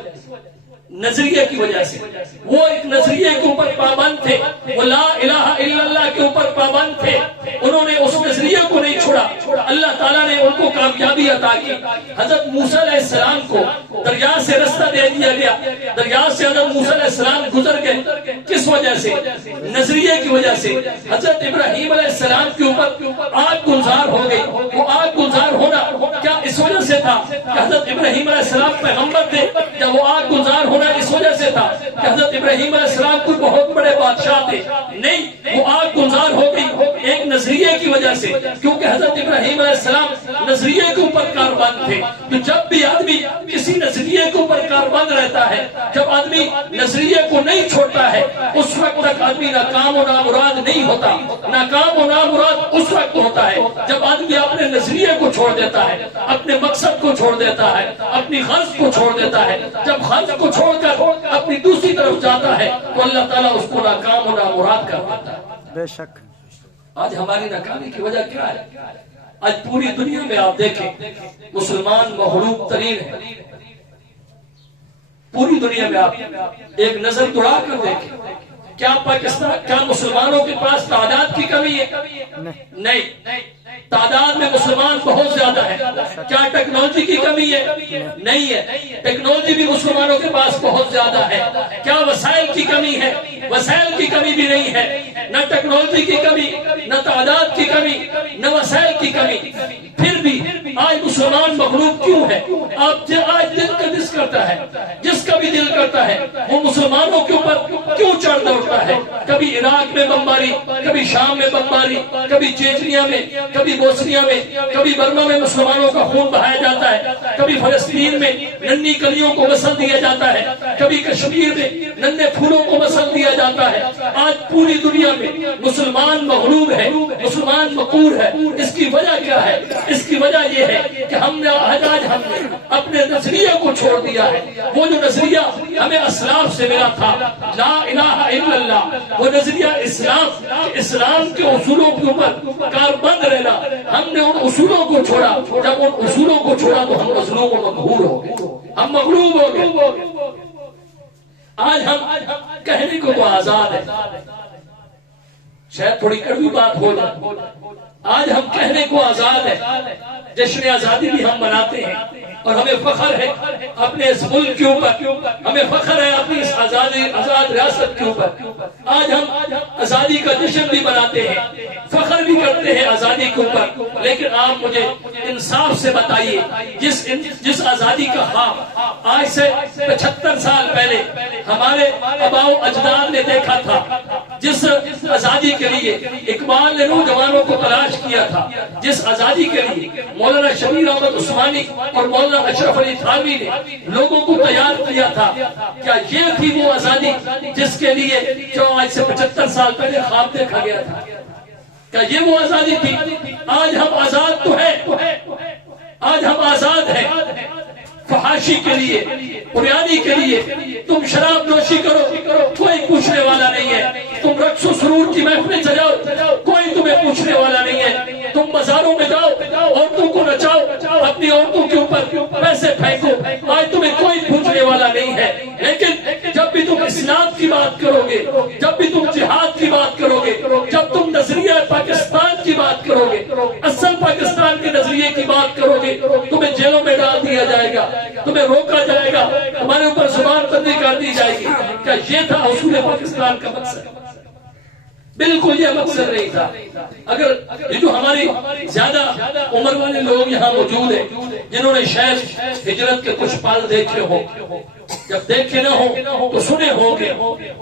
نظریے کی وجہ سے۔ وہ ایک نظریے کے اوپر پابند تھے، وہ لا الہ الا اللہ کے اوپر پابند تھے، انہوں نے اس نظریے کو نہیں چھوڑا، اللہ تعالیٰ نے ان کو کامیابی عطا کی۔ حضرت موسیٰ علیہ السلام کو دریا سے رستہ دے دیا گیا، دریا سے حضرت موسیٰ علیہ السلام گزر گئے، کس وجہ سے؟ نظریے کی وجہ سے۔ حضرت ابراہیم علیہ السلام کے اوپر آگ گلزار ہو گئی، وہ آگ گلزار ہونا کیا اس وجہ سے تھا کہ حضرت ابراہیم علیہ السلام پیغمبر تھے، یا وہ آگ گلزار ہونا اس وجہ سے تھا کہ حضرت ابراہیم علیہ السلام کوئی بہت بڑے بادشاہ تھے؟ نہیں، وہ آگ گلزار ہو گئی ایک نظریے کی وجہ سے، کیونکہ حضرت ابراہیم علیہ السلام نظریے کے اوپر کاربند تھے۔ تو جب بھی آدمی کسی نظریے کے اوپر کاربند رہتا ہے، جب آدمی نظریے کو نہیں چھوڑتا ہے، اس وقت تک آدمی ناکام و نامراد نہیں ہوتا۔ ناکام و نامراد اس وقت ہوتا ہے جب آدمی اپنے نظریے کو چھوڑ دیتا ہے، اپنے مقصد کو چھوڑ دیتا ہے، اپنی غرض کو چھوڑ دیتا ہے۔ جب غرض کو چھوڑ کر اپنی دوسری طرف جاتا ہے تو اللہ تعالیٰ اس کو ناکام و نامراد کر دیتا ہے۔ بے شک۔ آج ہماری ناکامی کی وجہ کیا ہے؟ آج پوری دنیا میں آپ دیکھیں مسلمان محروم ترین ہے، پوری دنیا میں آپ ایک نظر دوڑا کر دیکھیں، کیا پاکستان، کیا مسلمانوں کے پاس تعداد کی کمی ہے؟ نہیں، تعداد میں مسلمان بہت زیادہ ہے۔ کیا ٹیکنالوجی کی کمی ہے؟ نہیں ہے، ٹیکنالوجی بھی مسلمانوں کے پاس بہت زیادہ ہے۔ کیا وسائل کی کمی ہے؟ وسائل کی کمی بھی نہیں ہے، نہ ٹیکنالوجی کی کمی، نہ تعداد کی کمی، نہ وسائل کی کمی۔ پھر بھی آج مسلمان مغلوب کیوں ہے؟ آج دل کا دس کرتا ہے، جس کا بھی دل کرتا ہے وہ مسلمانوں کے اوپر کیوں چڑھ دوڑتا ہے؟ کبھی عراق میں بمباری، کبھی شام میں بمباری، کبھی چیچنیا میں، کبھی بوسنیا میں، کبھی برما میں مسلمانوں کا خون بہایا جاتا ہے، کبھی فلسطین میں ننھی کلیوں کو مسل دیا جاتا ہے، کبھی کشمیر میں ننھے پھولوں کو مسل دیا جاتا ہے۔ آج پوری دنیا میں مسلمان مغلوب ہے، مسلمان مقہور ہے۔ اس کی وجہ کیا ہے؟ اس کی وجہ یہ ہے کہ ہم نے اپنے نظریے کو چھوڑ دیا ہے۔ وہ جو نظریہ ہمیں اسلاف سے ملا تھا، لا الہ الا اللہ، وہ نظریہ اسلام کے اصولوں کے اوپر کاربند رہنا، ہم نے ان اصولوں کو چھوڑا۔ جب ان اصولوں کو چھوڑا تو ہم مظلوم و مقہور ہو گئے، ہم مغلوب ہو گئے۔ آج ہم کہنے کو تو آزاد ہے، شاید تھوڑی کڑوی بات ہو جائے، آج ہم کہنے کو آزاد ہے، جشن آزادی بھی ہم مناتے ہیں اور ہمیں فخر ہے اپنے اس ملک کے اوپر، ہمیں فخر ہے اپنی اس آزاد ریاست کے اوپر۔ آج ہم آزادی کا جشن بھی مناتے ہیں، فخر بھی کرتے ہیں آزادی کے اوپر، لیکن آپ مجھے انصاف سے بتائیے، جس آزادی کا خواب آج سے 75 سال پہلے ہمارے آباؤ اجداد نے دیکھا تھا، جس آزادی کے لیے اقبال نے نوجوانوں کو تلاش کیا تھا، جس آزادی کے لیے مولانا شبیر احمد عثمانی اور مولانا اشرف علی تھانوی نے لوگوں کو تیار کیا تھا، کیا یہ تھی وہ آزادی جس کے لیے جو آج سے 75 سال پہلے خواب دیکھا گیا تھا؟ کیا یہ وہ آزادی تھی؟ آج ہم آزاد تو ہیں، آج ہم آزاد ہیں فحاشی کے لیے، بریانی کے لیے۔ تم شراب نوشی کرو، کوئی پوچھنے والا نہیں ہے۔ تم رقص و سرور کی محفلیں سجاؤ، کوئی تمہیں پوچھنے والا نہیں ہے۔ تم بازاروں میں جاؤ، عورتوں کو نچاؤ، اپنی عورتوں کے اوپر پیسے پھینکو، آج تمہیں کوئی پوچھنے والا نہیں ہے۔ لیکن جب بھی تم اسلام کی بات کرو گے، جب بھی تم جہاد کی بات کرو گے، جب تم نظریہ پاکستان کی بات کرو گے، اصل پاکستان کے نظریے کی بات کرو گے، تمہیں جیلوں میں ڈال دیا جائے گا، تمہیں روکا جائے گا، تمہارے اوپر زبان بندی کر دی جائے گی۔ کیا یہ تھا اصول پاکستان کا مقصد؟ بالکل یہ مقصد نہیں تھا۔ اگر یہ جو ہماری زیادہ عمر والے لوگ یہاں موجود ہیں جنہوں نے شاید ہجرت کے کچھ پال دیکھے ہو، جب دیکھے نہ ہو تو سنے ہوں گے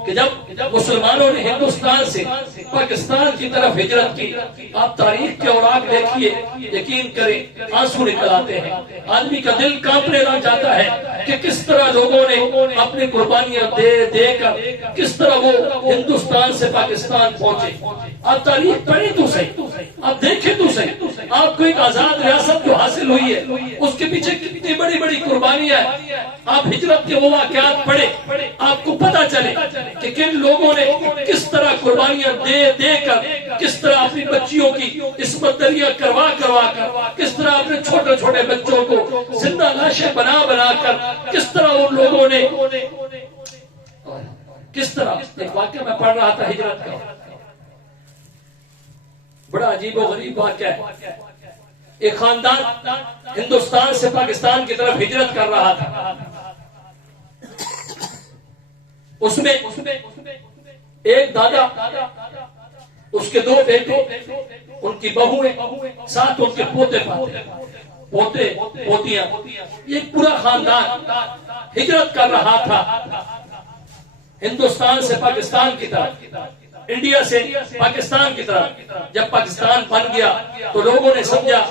کہ جب مسلمانوں نے ہندوستان سے پاکستان کی طرف ہجرت کی، آپ تاریخ کے اوراق دیکھیے، یقین کریں آنسو نکل آتے ہیں، آدمی کا دل کانپنے لگ جاتا ہے کہ کس طرح لوگوں نے اپنی قربانیاں دے کر کس طرح وہ ہندوستان سے پاکستان پہنچے۔ آپ تاریخ پڑھیں تو صحیح، آپ دیکھیں تو صحیح، آپ کو ایک آزاد ریاست جو حاصل ہوئی ہے اس کے پیچھے کتنی بڑی بڑی قربانیاں ہیں۔ آپ ہجرت کے وہ واقعات پڑھیں، آپ کو پتہ چلے کہ کن لوگوں نے کس طرح قربانیاں دے کر، کس طرح اپنی بچیوں کی عصمت دریاں کروا کر، کس طرح اپنے چھوٹے چھوٹے بچوں کو زندہ لاشیں بنا کر، کس طرح ان لوگوں نے، کس طرح ایک واقعہ میں پڑھ رہا تھا ہجرت کا، بڑا عجیب و غریب واقعہ ہے۔ ایک خاندان ہندوستان سے پاکستان کی طرف ہجرت کر رہا تھا، اس میں ایک دادا، اس کے 2 بیٹے، ان کی بہویں، ساتھ ان کے پوتے پوتیاں، یہ پورا خاندان ہجرت کر رہا تھا ہندوستان سے پاکستان کی طرف، انڈیا سے پاکستان کی طرف۔ جب پاکستان بن گیا تو لوگوں نے سمجھا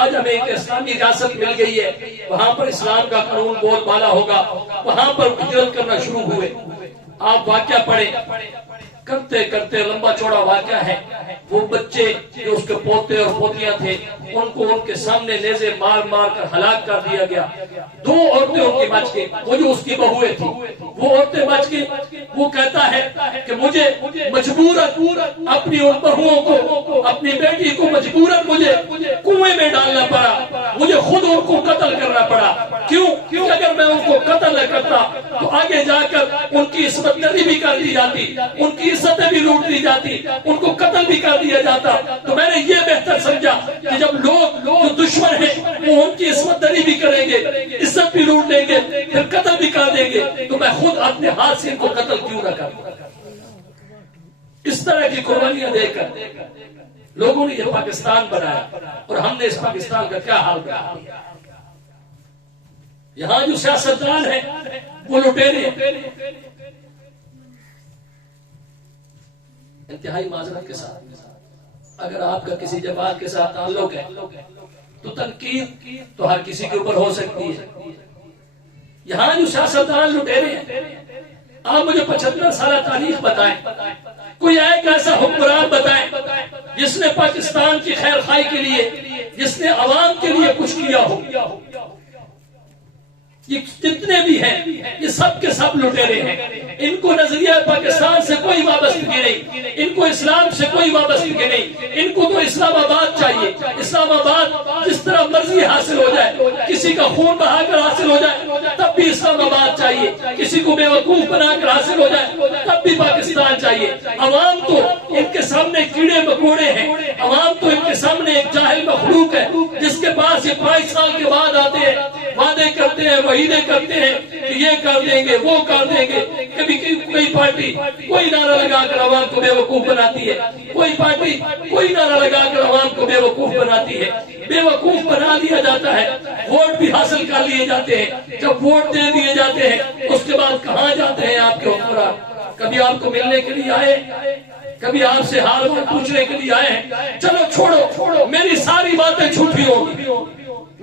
آج ہمیں ایک اسلامی ریاست مل گئی ہے، وہاں پر اسلام کا قانون بول بالا ہوگا، وہاں پر ہجرت کرنا شروع ہوئے۔ آپ واقعہ پڑھیں، کرتے کرتے لمبا چوڑا واقعہ ہے، وہ بچے جو اس کے پوتے اور پوتیاں تھے ان کو ان کے سامنے نیزے مار کر ہلاک کر دیا گیا۔ 2 عورتیں ان کی بچ گئی، وہ جو اس کی بہویں تھی وہ عورتیں بچ گئی۔ وہ کہتا ہے کہ مجھے مجبوراً اپنی ان بہوؤں کو، اپنی بیٹی کو مجبوراً مجھے کنویں میں ڈالنا پڑا، مجھے خود ان کو قتل کرنا پڑا۔ کیوں؟ اگر میں ان کو قتل نہ کرتا تو آگے جا کر ان کی عصمت دری بھی کر دی جاتی، ان کی عزتیں بھی لوٹ دی جاتی، ان کو قتل بھی کر دیا جاتا۔ تو میں نے یہ بہتر سمجھا کہ جب لوگ جو دشمن ہیں وہ ان کی عصمت دری بھی کریں گے، عزت بھی لوٹ دیں گے، پھر قتل بھی کر دیں گے، تو میں خود اپنے ہاتھ سے ان کو قتل کیوں نہ کروں۔ اس طرح کی قربانیاں دے کر لوگوں نے یہ پاکستان بنایا، اور ہم نے اس پاکستان کا کیا حال کیا۔ یہاں جو سیاستدان ہیں وہ لٹیرے ہیں، انتہائی معذرت کے ساتھ اگر آپ کا کسی جماعت کے ساتھ تعلق ہے تو تنقید تو ہر کسی کے اوپر ہو سکتی ہے. یہاں جو سیاستدان لٹیرے ہیں، آپ مجھے 75 سالہ تاریخ بتائیں، کوئی ایک ایسا حکمران بتائیں جس نے پاکستان کی خیر خواہی کے لیے، جس نے عوام کے لیے کچھ کیا ہو. یہ جتنے بھی ہیں یہ سب کے سب لٹیرے ہیں. ان کو نظریہ پاکستان سے کوئی وابستگی نہیں، ان کو اسلام سے کوئی وابستگی نہیں. ان کو تو اسلام آباد چاہیے. اسلام آباد جس طرح مرضی حاصل ہو جائے، کسی کا خون بہا کر حاصل ہو جائے تب بھی اسلام آباد چاہیے، کسی کو بے وقوف بنا کر حاصل ہو جائے تب بھی پاکستان چاہیے. عوام تو ان کے سامنے کیڑے مکوڑے ہیں، عوام تو ان کے سامنے ایک جاہل مخلوق ہے جس کے پاس یہ 22 سال کے بعد آتے ہیں، وعدے کرتے ہیں، وعیدے کرتے ہیں کہ یہ کر دیں گے، وہ کر دیں گے. کبھی کوئی پارٹی کوئی نعرہ لگا کر عوام کو بے وقوف بناتی ہے، کوئی پارٹی کوئی نعرہ لگا کر عوام کو بے وقوف بناتی ہے. بے وقوف بنا دیا جاتا ہے، ووٹ بھی حاصل کر لیے جاتے ہیں. جب ووٹ دے دیے جاتے ہیں اس کے بعد کہاں جاتے ہیں آپ کے حکمران؟ کبھی آپ کو ملنے کے لیے آئے؟ کبھی آپ سے حال پوچھنے کے لیے آئے ہیں؟ چلو چھوڑو، میری ساری باتیں جھوٹی ہوگی،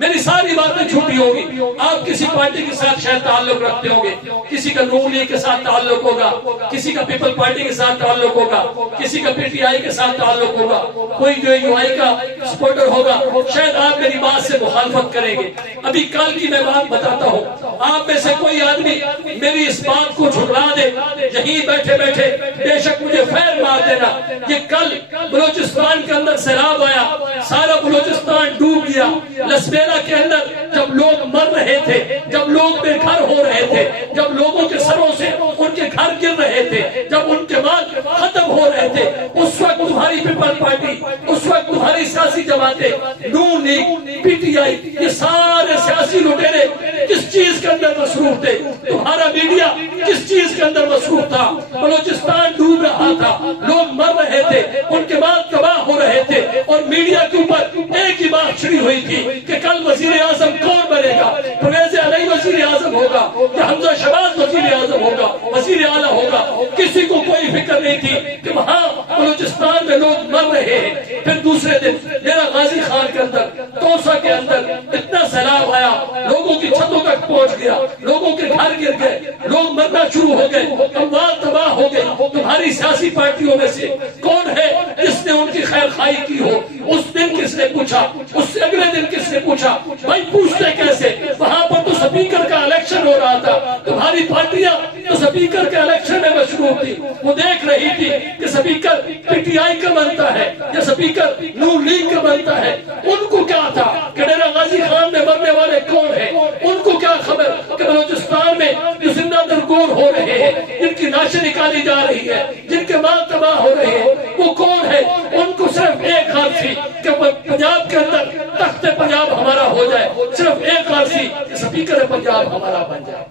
میری ساری باتیں جھوٹی ہوگی. آپ کسی پارٹی کے ساتھ شاید تعلق رکھتے ہوں گے، کسی کا نون لیگ کے ساتھ تعلق ہوگا، کسی کا پیپل پارٹی کے ساتھ تعلق ہوگا، کسی کا پی ٹی آئی کے ساتھ تعلق ہوگا، کوئی جو یو آئی کا سپورٹر ہوگا. شاید آپ میری بات سے مخالفت کریں گے. ابھی کل کی میں بات بتاتا ہوں، آپ میں سے کوئی آدمی میری اس بات کو جھٹلا دے، یہیں بیٹھے بیٹھے بے شک مجھے خیر مار دینا. یہ کل بلوچستان کے اندر سیلاب آیا، سارا بلوچستان ڈوب گیا. لسبیرا کے اندر جب لوگ مر رہے تھے، جب لوگ بے گھر ہو رہے تھے، جب لوگوں کے سروں سے ان کے گھر گر رہے تھے، جب ان کے مال ختم ہو رہے تھے، اس وقت تمہاری پیپل پارٹی، اس وقت تمہاری سیاسی جماعتیں، نون لیگ، پی ٹی آئی، یہ سارے سیاسی لٹیرے کس چیز کے اندر مصروف تھے؟ تمہارا میڈیا کس چیز کے اندر مصروف تھا؟ بلوچستان ڈوب رہا تھا، لوگ مر رہے تھے، ان کے مال تباہ ہو رہے تھے، اور میڈیا کے اوپر ایک ہی بات چھڑی ہوئی تھی کہ کل وزیر اعظم کون بنے گا؟ پرویز علی وزیر اعظم ہوگا یا حمزہ شہباز وزیر اعظم ہوگا، وزیر اعلیٰ ہوگا؟ کسی کو کوئی فکر نہیں تھی کہ وہاں بلوچستان میں لوگ مر رہے ہیں. پھر دوسرے دن میرا غازی خان کے اندر، توسا کے اندر اتنا سیلاب آیا، لوگوں کی چھتوں تک پہنچ گیا، لوگوں کے گھر گر گئے، لوگ مرنا شروع ہو گئے، اموال تباہ ہو گئے. تمہاری سیاسی پارٹیوں میں سے کون ہے جس نے ان کی خیر خواہی کی ہو؟ اس دن کس نے پوچھا؟ اس سے اگلے دن کس نے پوچھا؟ بھائی پوچھتے کیسے؟ وہاں پر تو سپیکر کا الیکشن ہو رہا تھا، تمہاری پارٹیاں تو سپیکر کے الیکشن میں مشغول تھی. وہ دیکھ رہی تھی کہ سپیکر پی ٹی آئی کا بنتا ہے یا سپیکر نون لیگ کا بنتا ہے. ان کو کیا تھا کہ ڈیرہ غازی خان میں مرنے والے کون ہیں؟ ان کو کیا خبر کہ بلوچستان میں جو زندہ درگور ہو رہے ہیں، جن کی لاشیں نکالی جا رہی ہے، جن کے مال تباہ ہو رہے ہیں، وہ کون ہے؟ ان کو صرف ایک غرض تھی کہ پنجاب کے اندر تخت پنجاب ہمارا ہو جائے، صرف ایک غرض تھی کہ سپیکر پنجاب ہمارا بن جائے.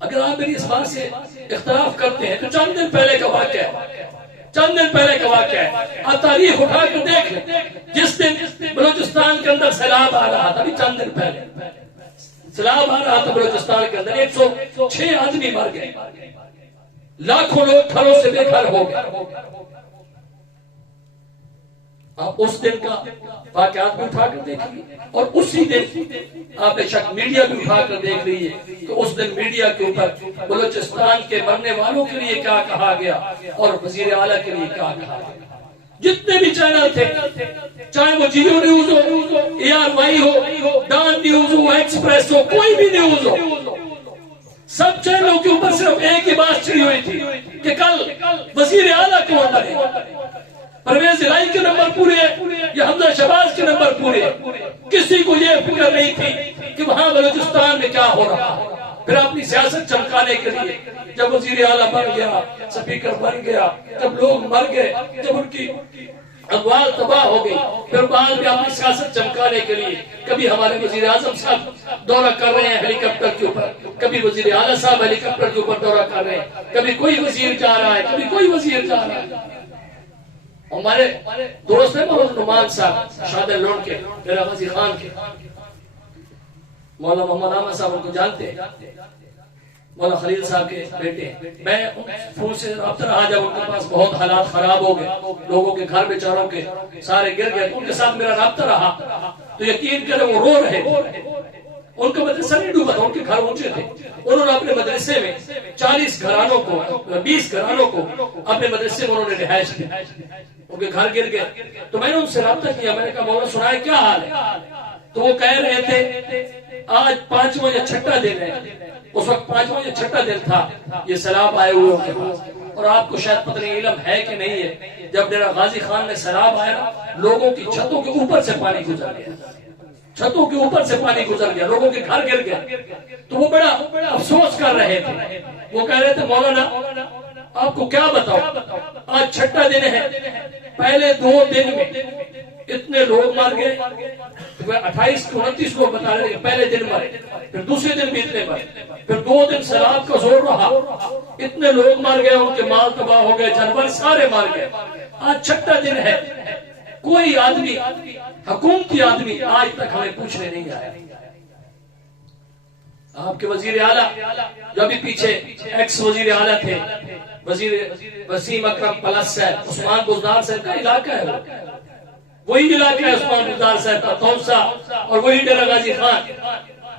اگر آپ میری اس بات سے اختلاف کرتے ہیں تو چند دن پہلے کا واقعہ ہے، چند دن پہلے کا واقعہ ہے. آپ تاریخ اٹھا کر دیکھ لیں، جس دن بلوچستان کے اندر سیلاب آ رہا تھا، ابھی چند دن پہلے سیلاب آ رہا تھا بلوچستان کے اندر، 106 آدمی مر گئے، لاکھوں لوگ گھروں سے بے گھر ہو گئے. آپ اس دن کا واقعات بھی اٹھا کر دیکھیے، اور اسی دن آپ بے شک میڈیا بھی اٹھا کر دیکھ رہی ہے تو اس دن میڈیا کے اوپر بلوچستان کے مرنے والوں کے لیے کیا کہا گیا اور وزیر اعلیٰ کے لیے کیا کہا گیا. جتنے بھی چینل تھے، چاہے وہ جیو نیوز ہو، اے آر وائی ہو، ڈان نیوز ہو، ایکسپریس ہو، کوئی بھی نیوز ہو، سب چینلوں کے اوپر صرف ایک ہی بات چھڑی ہوئی تھی کہ کل وزیر اعلیٰ کون بنے. پرویز علی کے نمبر پورے یا حمزہ شہباز کے نمبر پورے. کسی کو یہ فکر نہیں تھی کہ وہاں بلوچستان میں کیا ہو رہا ہے. پھر اپنی سیاست چمکانے کے لیے جب وزیر اعلیٰ بن گیا، سپیکر بن گیا، جب لوگ مر گئے، جب ان کی اموال تباہ ہو گئی، پھر بعد میں اپنی سیاست چمکانے کے لیے کبھی ہمارے وزیر اعظم صاحب دورہ کر رہے ہیں ہیلی کاپٹر کے اوپر، کبھی وزیر اعلیٰ صاحب ہیلی کاپٹر کے اوپر دورہ کر رہے ہیں، کبھی کوئی وزیر جا رہا ہے، کبھی کوئی وزیر جا رہا ہے. ہمارے دوست ہیں محمد نعمان صاحب شادر لوٹ کے، ڈیرہ غازی خان کے، مولانا محمد احمد صاحب ان کو جانتے ہیں. مولانا خلیل صاحب کے بیٹے ہیں. میں فون سے رابطہ رہا جب ان کے پاس بہت حالات خراب ہو گئے, لوگوں کے گھر بیچاروں کے سارے گر گئے, ان کے ساتھ میرا رابطہ رہا تو یقین کریں وہ رو رہے تھے. ان کا مدرسہ نہیں ڈوبا تھا, ان کے گھر اونچے تھے. انہوں نے اپنے مدرسے میں 40 گھرانوں کو 20 گھرانوں کو اپنے مدرسے میں انہوں نے رہائش دی. ان کے گھر گر گئے تو میں نے ان سے رابطہ کیا. میں نے کہا مولانا سنائے کیا حال ہے؟ تو وہ کہہ رہے تھے آج 5واں یا 6واں دن ہے. اس وقت 5واں یا 6واں دن تھا یہ سیلاب آئے ہوئے ان کے پاس. اور آپ کو شاید پتہ نہیں علم ہے کہ نہیں ہے, جب ڈیرہ غازی خان میں سیلاب آیا لوگوں کی چھتوں کے اوپر سے پانی گزر گیا, چھتوں کے اوپر سے پانی گزر گیا, لوگوں کے گھر گر گئے. تو وہ بڑا افسوس کر رہے تھے. وہ کہہ رہے تھے مولانا آپ کو کیا بتاؤ, آج 6واں دن ہے, پہلے 2 دن میں اتنے لوگ مر گئے. 28 کو 29 کو بتا رہے ہیں پہلے دن مرے, پھر دوسرے دن بھی اتنے مرے, پھر 2 دن سیلاب کا زور رہا, اتنے لوگ مر گئے, ان کے مال تباہ ہو گئے, جانور سارے مر گئے. آج 6واں دن ہے, کوئی آدمی حکومتی آدمی آج تک ہمیں پوچھنے نہیں آیا. آپ کے وزیر اعلیٰ جو ابھی پیچھے ایکس وزیر اعلیٰ تھے, وزیر وسیم اکرم پلس صاحب, عثمان بزدار صاحب کا علاقہ ہے, وہی علاقہ ہے عثمان بزدار صاحب کا, توسا, اور وہی ڈیرہ غازی خان.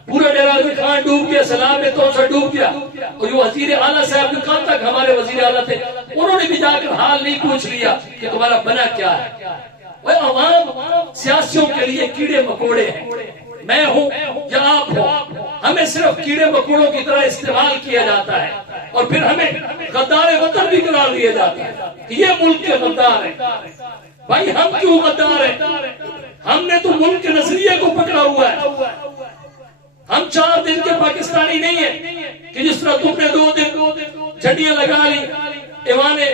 پورا ڈیرہ غازی خان ڈوب گیا, سیلاب میں توسا ڈوب گیا. اور جو وزیر اعلیٰ صاحب جو کل تک ہمارے وزیر اعلیٰ تھے انہوں نے بھی جا کر حال نہیں پوچھ لیا کہ تمہارا بنا کیا ہے. وہ عوام سیاسیوں کے لیے کیڑے مکوڑے ہیں. میں ہوں یا آپ ہو, ہمیں صرف کیڑے مکوڑوں کی طرح استعمال کیا جاتا ہے, اور پھر ہمیں غدار وطن بھی قرار دیا جاتا ہے کہ یہ ملک کے غدار ہیں. بھائی ہم کیوں غدار ہیں؟ ہم نے تو ملک کے نظریے کو پکڑا ہوا ہے. ہم 4 دن کے پاکستانی نہیں ہیں کہ جس طرح تم نے 2 دن جھنڈیاں لگا لی, ایوانے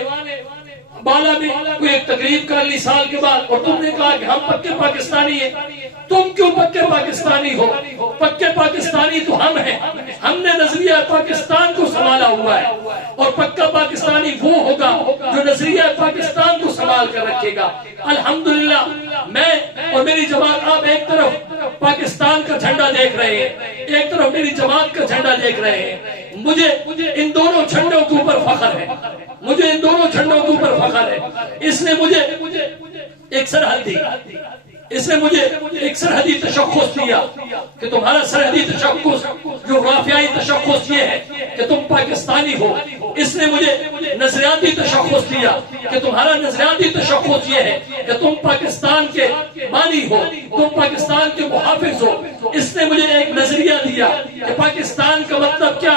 بالا میں کوئی ایک تقریب کر لی سال کے بعد, اور تم نے کہا کہ ہم پکے پاکستانی ہیں. تم کیوں پکے پاکستانی ہو؟ پکے پاکستانی تو ہم ہیں. ہم نے نظریہ پاکستان کو سنبھالا ہوا ہے, اور پکا پاکستانی وہ ہوگا جو نظریہ پاکستان کو سنبھال کر رکھے گا. الحمدللہ میں اور میری جماعت, آپ ایک طرف پاکستان کا جھنڈا دیکھ رہے ہیں, ایک طرف میری جماعت کا جھنڈا دیکھ رہے ہیں. مجھے ان دونوں جھنڈوں کے اوپر فخر ہے, مجھے ان دونوں جھنڈوں کے اوپر فخر ہے. اس نے مجھے ایک سرحد دی, اس نے مجھے ایک سرحدی تشخص دیا کہ تمہارا سرحدی تشخص جغرافیائی تشخص یہ ہے کہ تم پاکستانی ہو. اس نے مجھے نظریاتی تشخص دیا کہ تمہارا نظریاتی تشخص یہ ہے کہ تم پاکستان کے بانی ہو, تم پاکستان کے محافظ ہو. اس نے مجھے ایک نظریہ دیا کہ پاکستان کا مطلب کیا,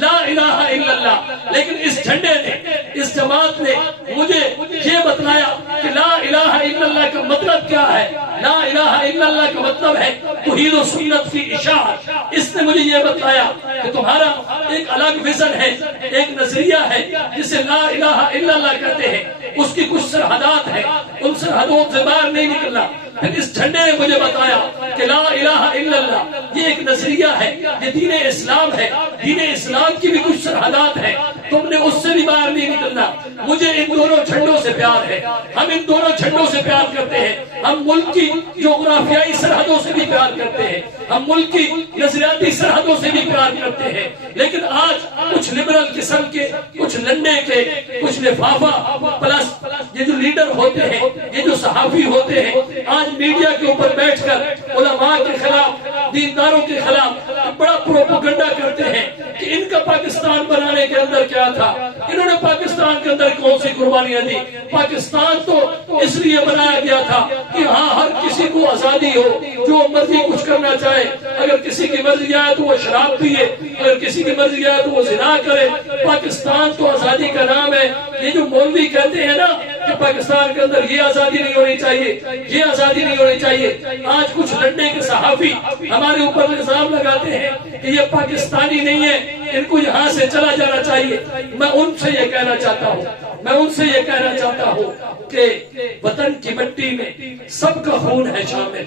لا الہ الا اللہ. لیکن اس جھنڈے نے, اس جماعت نے مجھے یہ بتلایا کہ لا الہ الا اللہ کا مطلب کیا ہے. لا الہ الا اللہ کا مطلب ہے توحید و سنت کی اشاعت. اس نے مجھے یہ بتایا کہ تمہارا ایک الگ ویژن ہے, ایک نظریہ ہے جسے لا الہ الا اللہ کہتے ہیں. اس کی کچھ سرحدات ہیں, ان سرحدوں سے باہر نہیں نکلنا. پھر اس جھنڈے نے مجھے بتایا کہ لا الہ الا اللہ یہ ایک نظریہ ہے, یہ دین اسلام ہے. دین اسلام کی بھی کچھ سرحدات ہیں, تم نے اس سے بھی باہر نہیں نکلنا. مجھے ان دونوں جھنڈوں سے پیار ہے, ہم ان دونوں جھنڈوں سے پیار کرتے ہیں. ہم ملک کی جغرافیائی سرحدوں سے بھی پیار کرتے ہیں, ہم ملک کی نظریاتی سرحدوں سے بھی پیار کرتے ہیں. لیکن آج کچھ لبرل قسم کے, کچھ لنڈے کے, کچھ لفافہ پلس یہ جو لیڈر ہوتے ہیں, یہ جو صحافی ہوتے ہیں, آج میڈیا کے اوپر بیٹھ کر علماء کے خلاف, دینداروں کے خلاف بڑا پروپیگنڈا کرتے ہیں کہ ان کا پاکستان بنانے کے اندر کیا تھا, انہوں نے پاکستان کے اندر کون سی قربانیاں دی. پاکستان تو اس لیے بنایا گیا تھا کہ ہاں ہر کسی کو آزادی ہو, جو مرضی کچھ کرنا چاہے. اگر کسی کی مرضی آئے تو وہ شراب پیے, اگر کسی کی مرضی آئے تو وہ زنا کرے. پاکستان تو آزادی کا نام ہے. یہ جو مولوی کہتے ہیں نا کہ پاکستان کے اندر یہ آزادی نہیں ہونی چاہیے, یہ آزادی نہیں ہونی چاہیے, آج کچھ لڑنے کے صحافی ہمارے اوپر الزام لگاتے ہیں کہ یہ پاکستانی نہیں ہے, ان کو یہاں سے چلا جانا چاہیے. میں ان سے یہ کہنا چاہتا ہوں, میں ان سے یہ کہنا چاہتا ہوں کہ وطن کی مٹی میں سب کا خون ہے شامل.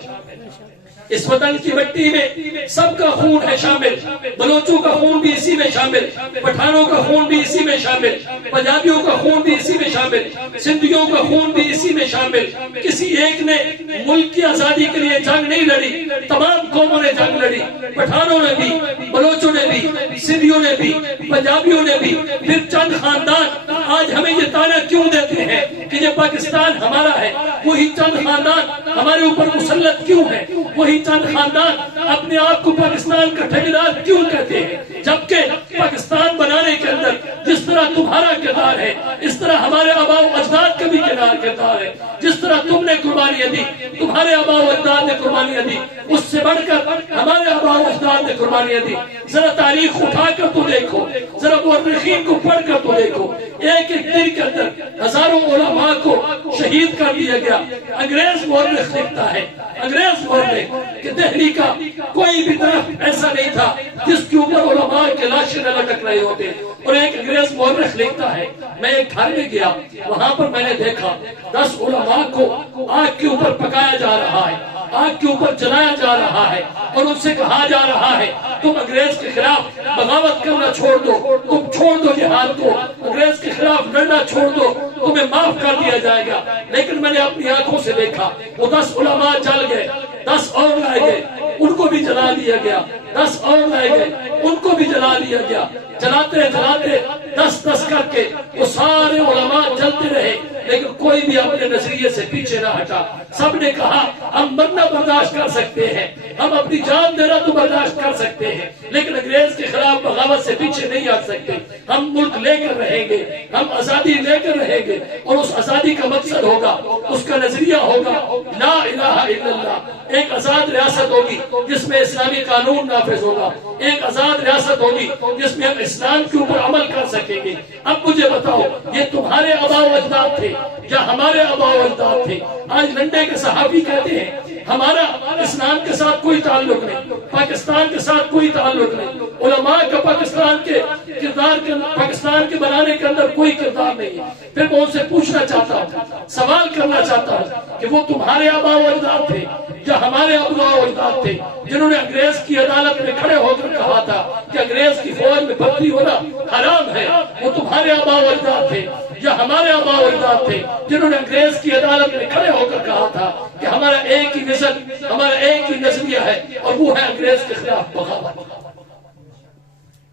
اس وطن کی مٹی میں سب کا خون ہے شامل. بلوچوں کا خون بھی اسی میں شامل, پٹھانوں کا خون بھی اسی میں شامل, پنجابیوں کا خون بھی اسی میں شامل, سندھیوں کا خون بھی اسی میں شامل. کسی ایک نے ملک کی آزادی کے لیے جنگ نہیں لڑی, تمام قوموں نے جنگ لڑی. پٹھانوں نے بھی, بلوچوں نے بھی، سندھیوں نے بھی، پنجابیوں نے بھی، پھر چند خاندان آج ہمیں یہ تانا کیوں دیتے ہیں کہ یہ پاکستان ہمارا ہے؟ وہی چند خاندان ہمارے اوپر مسلط کیوں ہے؟ وہی چند خاندان اپنے آپ کو پاکستان کا ٹھیکیدار کیوں کہتے ہیں؟ جبکہ پاکستان بنانے کے اندر جس طرح تمہارا کردار ہے، اس طرح ہمارے آباء و اجداد کا بھی کردار ہے۔ جس طرح تم نے قربانیاں دی، تمہارے آباء و اجداد نے قربانیاں دی، اس سے بڑھ کر ہمارے آباء و اجداد نے قربانیاں دی۔ ذرا تاریخ اٹھا کر تو دیکھو، ذرا مورخین کو پڑھ کر تو دیکھو، ایک ایک دن کے اندر ہزاروں علماء کو شہید کر دیا گیا۔ انگریز مورخ لکھتا ہے، انگریز مورخ کہ دہلی کا کوئی بھی طرف ایسا نہیں تھا جس کے اوپر علماء کے لاشیں نہ لٹک رہے ہوتے۔ اور ایک انگریز مورخ لکھتا ہے، میں ایک گھر میں گیا، وہاں پر میں نے دیکھا 10 علماء کو آگ کے اوپر پکایا جا رہا ہے، آگ کے اوپر جلایا جا رہا ہے، اور ان سے کہا جا رہا ہے تم انگریز کے خلاف بغاوت کرنا چھوڑ دو، تم چھوڑ دو جہاد کو، انگریز کے خلاف لڑنا چھوڑ دو، تمہیں معاف کر دیا جائے گا۔ لیکن میں نے اپنی آنکھوں سے دیکھا وہ 10 علماء جل گئے، 10 اور لائے گئے، ان کو بھی جلا دیا گیا، 10 اور لائے گئے، ان کو بھی جلا دیا گیا۔ جلاتے جلاتے 10 کر کے وہ سارے علماء جلتے رہے، لیکن کوئی بھی اپنے نظریے سے پیچھے نہ ہٹا۔ سب نے کہا ہم مرنا برداشت کر سکتے ہیں، ہم اپنی جان دینا تو برداشت کر سکتے ہیں، لیکن انگریز کے خلاف بغاوت سے پیچھے نہیں ہٹ سکتے۔ ہم ملک لے کر رہیں گے، ہم آزادی لے کر رہیں گے، اور اس آزادی کا مقصد ہوگا، اس کا نظریہ ہوگا لا الہ الا اللہ۔ ایک آزاد ریاست ہوگی جس میں اسلامی قانون نافذ ہوگا، ایک آزاد ریاست ہوگی جس میں ہم اسلام کے اوپر عمل کر سکیں گے۔ اب مجھے بتاؤ یہ تمہارے آباء و اجداد تھے یا ہمارے آباء و اجداد تھے؟ آج لنڈے کے صحافی کہتے ہیں ہمارا اسلام کے ساتھ کوئی تعلق نہیں، پاکستان کے ساتھ کوئی تعلق نہیں، علماء کا پاکستان کے کردار کے پاکستان کے بنانے کے اندر کوئی کردار نہیں ہے۔ پھر میں ان سے پوچھنا چاہتا ہوں، سوال کرنا چاہتا ہوں کہ وہ تمہارے آباء و اجداد تھے یا ہمارے آباء و اجداد تھے جنہوں نے انگریز کی عدالت میں کھڑے ہو کر کہا تھا کہ انگریز کی فوج میں بھرتی ہونا حرام ہے؟ وہ تمہارے آباء و اجداد تھے یا ہمارے آباء و اجداد تھے جنہوں نے انگریز کی عدالت میں کھڑے ہو کر کہا تھا کہ ہمارا ایک ہی وژن، ہمارا ایک ہی نظریہ ہے، اور وہ ہے انگریز کے خلاف بغاوت۔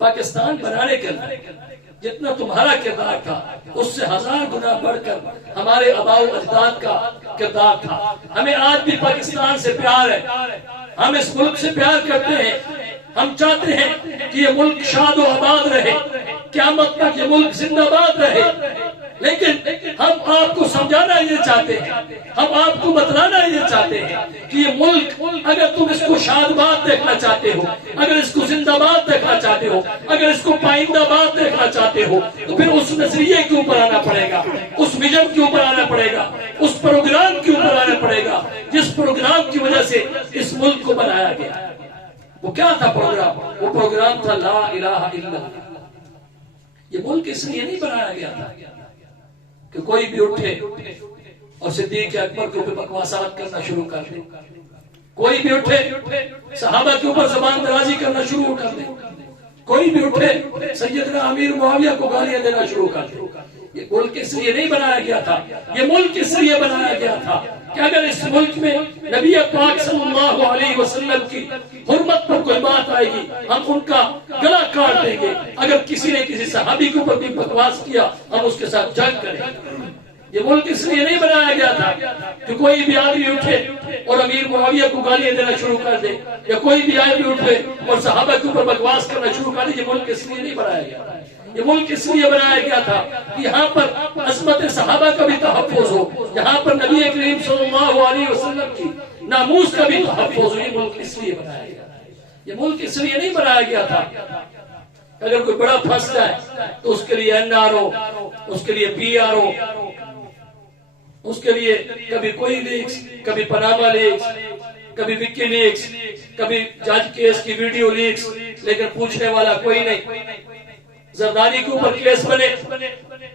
پاکستان بنانے کے اندر جتنا تمہارا کردار تھا اس سے 1000 گنا بڑھ کر ہمارے آباء و اجداد کا کردار تھا۔ ہمیں آج بھی پاکستان سے پیار ہے، ہم اس ملک سے پیار کرتے ہیں، ہم چاہتے ہیں کہ یہ ملک شاد و آباد رہے، قیامت تک یہ ملک زندہ باد رہے۔ لیکن ہم آپ کو سمجھانا یہ چاہتے ہیں، ہم آپ کو بتلانا یہ چاہتے ہیں کہ یہ ملک اگر تم اس کو شاد باد دیکھنا چاہتے ہو، اگر اس کو زندہ باد دیکھنا چاہتے ہو، اگر اس کو پائندہ باد دیکھنا چاہتے ہو، تو پھر اس نظریے کے اوپر آنا پڑے گا، اس ویژن کے اوپر آنا پڑے گا، اس پروگرام کے اوپر آنا پڑے گا جس پروگرام کی وجہ سے اس ملک کو بنایا گیا۔ وہ کیا تھا پروگرام؟ وہ پروگرام تھا لا الہ الا اللہ۔ یہ ملک اس لیے نہیں بنایا گیا تھا کہ کوئی بھی اٹھے اور صدیق اکبر کے اوپر بکواسات کرنا شروع کر دے، کوئی بھی اٹھے صحابہ کے اوپر زبان درازی کرنا شروع کر دے، کوئی بھی اٹھے سیدنا امیر معاویہ کو گالیاں دینا شروع کر دے۔ یہ ملک اس لیے نہیں بنایا گیا تھا، یہ ملک اس لیے بنایا گیا تھا کہ اگر اس ملک میں نبی پاک صلی اللہ علیہ وسلم کی حرمت پر کوئی بات آئے گی ہم ان کا گلا کاٹ دیں گے۔ اگر کسی نے کسی صحابی کے اوپر بھی بکواس کیا ہم اس کے ساتھ جنگ کریں گے۔ یہ ملک اس لیے نہیں بنایا گیا تھا کہ کوئی بھی آدمی اٹھے اور امیر معاویہ کو گالیاں دینا شروع کر دے، یا کوئی بھی آدمی اٹھے اور صحابہ کے اوپر بکواس کرنا شروع کر دے۔ یہ ملک اس لیے نہیں بنایا گیا، یہ ملک اس لیے بنایا گیا تھا کہ یہاں پر عظمت صحابہ کا بھی تحفظ ہو، یہاں پر نبی کریم صلی اللہ علیہ وسلم کی ناموس کا بھی تحفظ ہو۔ یہ ملک اس لیے بنایا گیا، یہ ملک اس لیے نہیں بنایا گیا تھا اگر کوئی بڑا پھنس جائے تو اس کے لیے NRO، اس کے لیے PRO، اس کے لیے کبھی کوئی لیکس، کبھی پاناما لیکس، کبھی وکی لیکس، کبھی جج کیس کی ویڈیو لیکس، لیکن پوچھنے والا کوئی نہیں۔ زرداری کے اوپر کیس بنے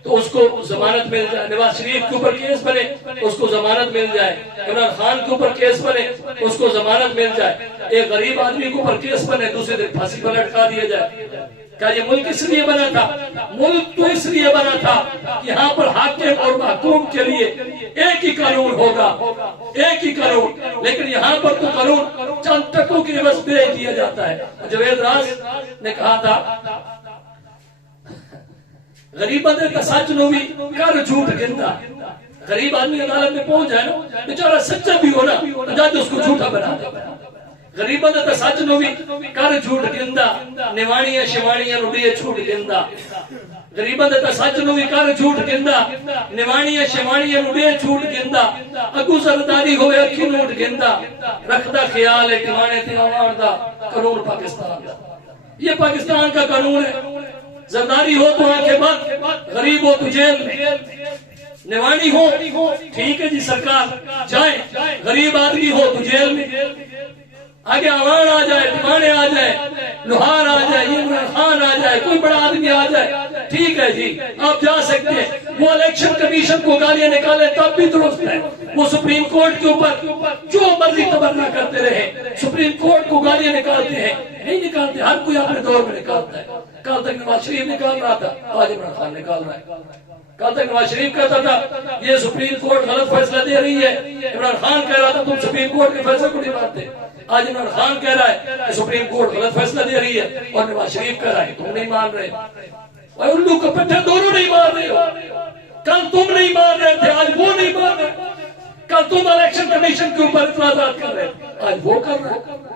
تو اس کو ضمانت مل جائے، نواز شریف کے اوپر کیس بنے اس کو ضمانت مل جائے، عمران خان کے اوپر کیس بنے اس کو ضمانت مل جائے، ایک غریب آدمی کے اوپر کیس بنے دوسرے دن پھانسی پر لٹکا دیا جائے۔ کیا یہ ملک اس لیے بنا تھا؟ ملک تو اس لیے بنا تھا کہ یہاں پر حاکم اور محکوم کے لیے ایک ہی قانون ہوگا، ایک ہی قانون، لیکن یہاں پر تو قانون چند ٹکوں کی عوض بھیج دیا جاتا ہے۔ جاوید راز نے کہا تھا غریب بندے کا سچ نو بھی کر جھوٹ گندا۔ غریب آدمی عدالت میں پہنچ جائے نا، بیچارہ سچا بھی ہو نا، جج اس کو جھوٹا بنا دے۔ غریب بندے کا سچ نو بھی کر جھوٹ گندا، نوانیاں شوانیاں روڑیے چھوٹ گندا۔ غریب بندے کا سچ نو بھی کر جھوٹ گندا، نوانیاں شوانیاں روڑیے چھوٹ گندا۔ اگو سرداری ہوئے اکھی نوٹ گندا، رکھدا خیال ہے ٹوانے تے آوان دا قانون پاکستان دا۔ یہ پاکستان کا قانون ہے۔ زرداری ہو تو آنکھیں بند، غریب ہو تو جیل میں، نوانی ہو ٹھیک ہے جی سرکار جائیں، غریب آدمی ہو تو جیل میں، آگے عوام آ جائے، ٹھکانے آ جائے، لوہار آ جائے، عمران خان آ جائے، کوئی بڑا آدمی آ جائے، ٹھیک ہے جی آپ جا سکتے ہیں۔ وہ الیکشن کمیشن کو گالیاں نکالے تب بھی درست ہے۔ وہ سپریم کورٹ کے اوپر جو مرضی تبرنا کرتے رہے، سپریم کورٹ کو گالیاں نکالتے ہیں، نہیں نکالتے، ہر کوئی اپنے دور میں نکالتا ہے۔ کل تک نواز شریف نکال رہا تھا، آج عمران خان نکال رہا ہے۔ کل تک نواز شریف کہتا تھا یہ سپریم کورٹ غلط فیصلہ دے رہی ہے، عمران خان کہہ رہا تھا تم سپریم کورٹ کے فیصلے کو نہیں مانتے۔ آج عمران خان کہہ رہا ہے کہ سپریم کورٹ غلط فیصلہ دے رہی ہے، اور نواز شریف کہہ رہا ہے کہ تم نہیں مان رہے۔ اور الو کو پٹھے دونوں نہیں مان رہے ہو۔ کل تم نہیں مان رہے تھے، آج وہ نہیں مان رہے۔ کل تم الیکشن کمیشن کے اوپر اعتراضات کر رہے تھے، آج وہ کر رہے۔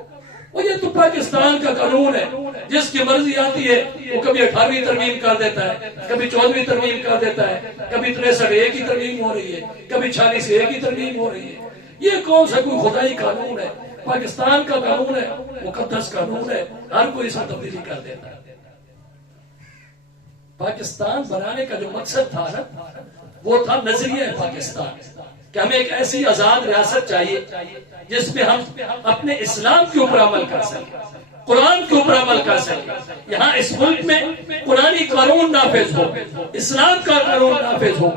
اور یہ تو پاکستان کا قانون ہے، جس کی مرضی آتی ہے وہ کبھی 18ویں ترمیم کر دیتا ہے، کبھی 14ویں ترمیم کر دیتا ہے، کبھی 63 کی ترمیم ہو رہی ہے، کبھی 46 کی ترمیم ہو رہی ہے۔ یہ کون سا کوئی خدائی قانون ہے؟ پاکستان کا قانون ہے، مقدس قانون ہے، ہر کوئی اس میں تبدیلی کر دیتا ہے۔ پاکستان بنانے کا جو مقصد تھا نا، وہ تھا نظریہ پاکستان، کہ ہمیں ایک ایسی آزاد ریاست چاہیے جس میں ہم اپنے اسلام کے اوپر عمل کر سکیں، قرآن کے اوپر عمل کر سکیں۔ یہاں اس ملک میں قرآنی قانون نافذ ہو، اسلام کا قانون نافذ ہو،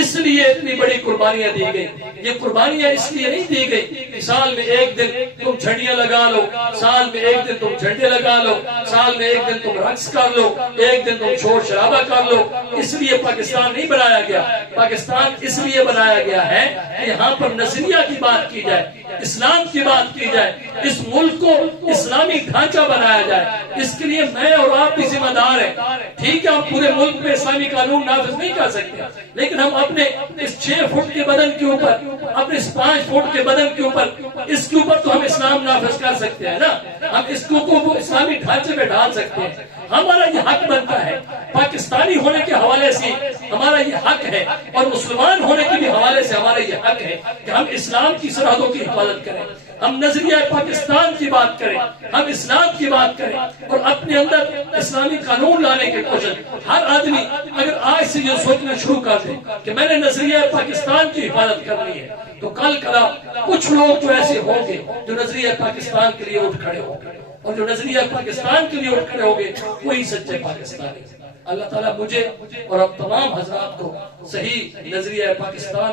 اس لیے اتنی بڑی قربانیاں دی گئی۔ یہ قربانیاں اس لیے نہیں دی گئی کہ سال میں ایک دن تم جھنڈیاں لگا لو، سال میں ایک دن تم جھنڈے لگا لو، سال میں ایک دن تم رقص کر لو، ایک دن تم شور شرابہ کر لو۔ اس لیے پاکستان نہیں بنایا گیا۔ پاکستان اس لیے بنایا گیا ہے کہ یہاں پر نظریہ کی بات کی جائے، اسلام کی بات کی جائے، اس ملک کو اسلامی ڈھانچہ بنایا جائے۔ اس کے لیے میں اور آپ بھی ذمہ دار ہیں۔ ٹھیک ہے ہم پورے ملک میں اسلامی قانون نافذ نہیں کر سکتے، لیکن ہم اپنے اس 6 فٹ کے بدن کے اوپر، اپنے اس 5 فٹ کے بدن کے اوپر، اس کے اوپر تو ہم اسلام نافذ کر سکتے ہیں نا۔ ہم اس کو اسلامی ڈھانچے میں ڈال سکتے ہیں۔ ہمارا یہ حق بنتا ہے، پاکستانی ہونے کے حوالے سے ہمارا یہ حق ہے، اور مسلمان ہونے کے بھی حوالے سے ہمارا یہ حق ہے کہ ہم اسلام کی سرحدوں کی حفاظت کریں، ہم نظریہ پاکستان کی بات کریں، ہم اسلام کی بات کریں، اور اپنے اندر اسلامی قانون لانے کی کوشش۔ ہر آدمی اگر آج سے یہ سوچنا شروع کر دے کہ میں نے نظریہ پاکستان کی حفاظت کرنی ہے، تو کل کلا کچھ لوگ تو ایسے ہوں گے جو نظریہ پاکستان کے لیے اٹھ کھڑے ہوں گے، اور جو نظریہ پاکستان کے لیے اٹھ کھڑے ہوں گے وہی سچے پاکستانی۔ اللہ تعالیٰ مجھے اور اب تمام حضرات کو صحیح نظریہ پاکستان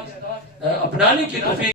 اپنانے کی توفیق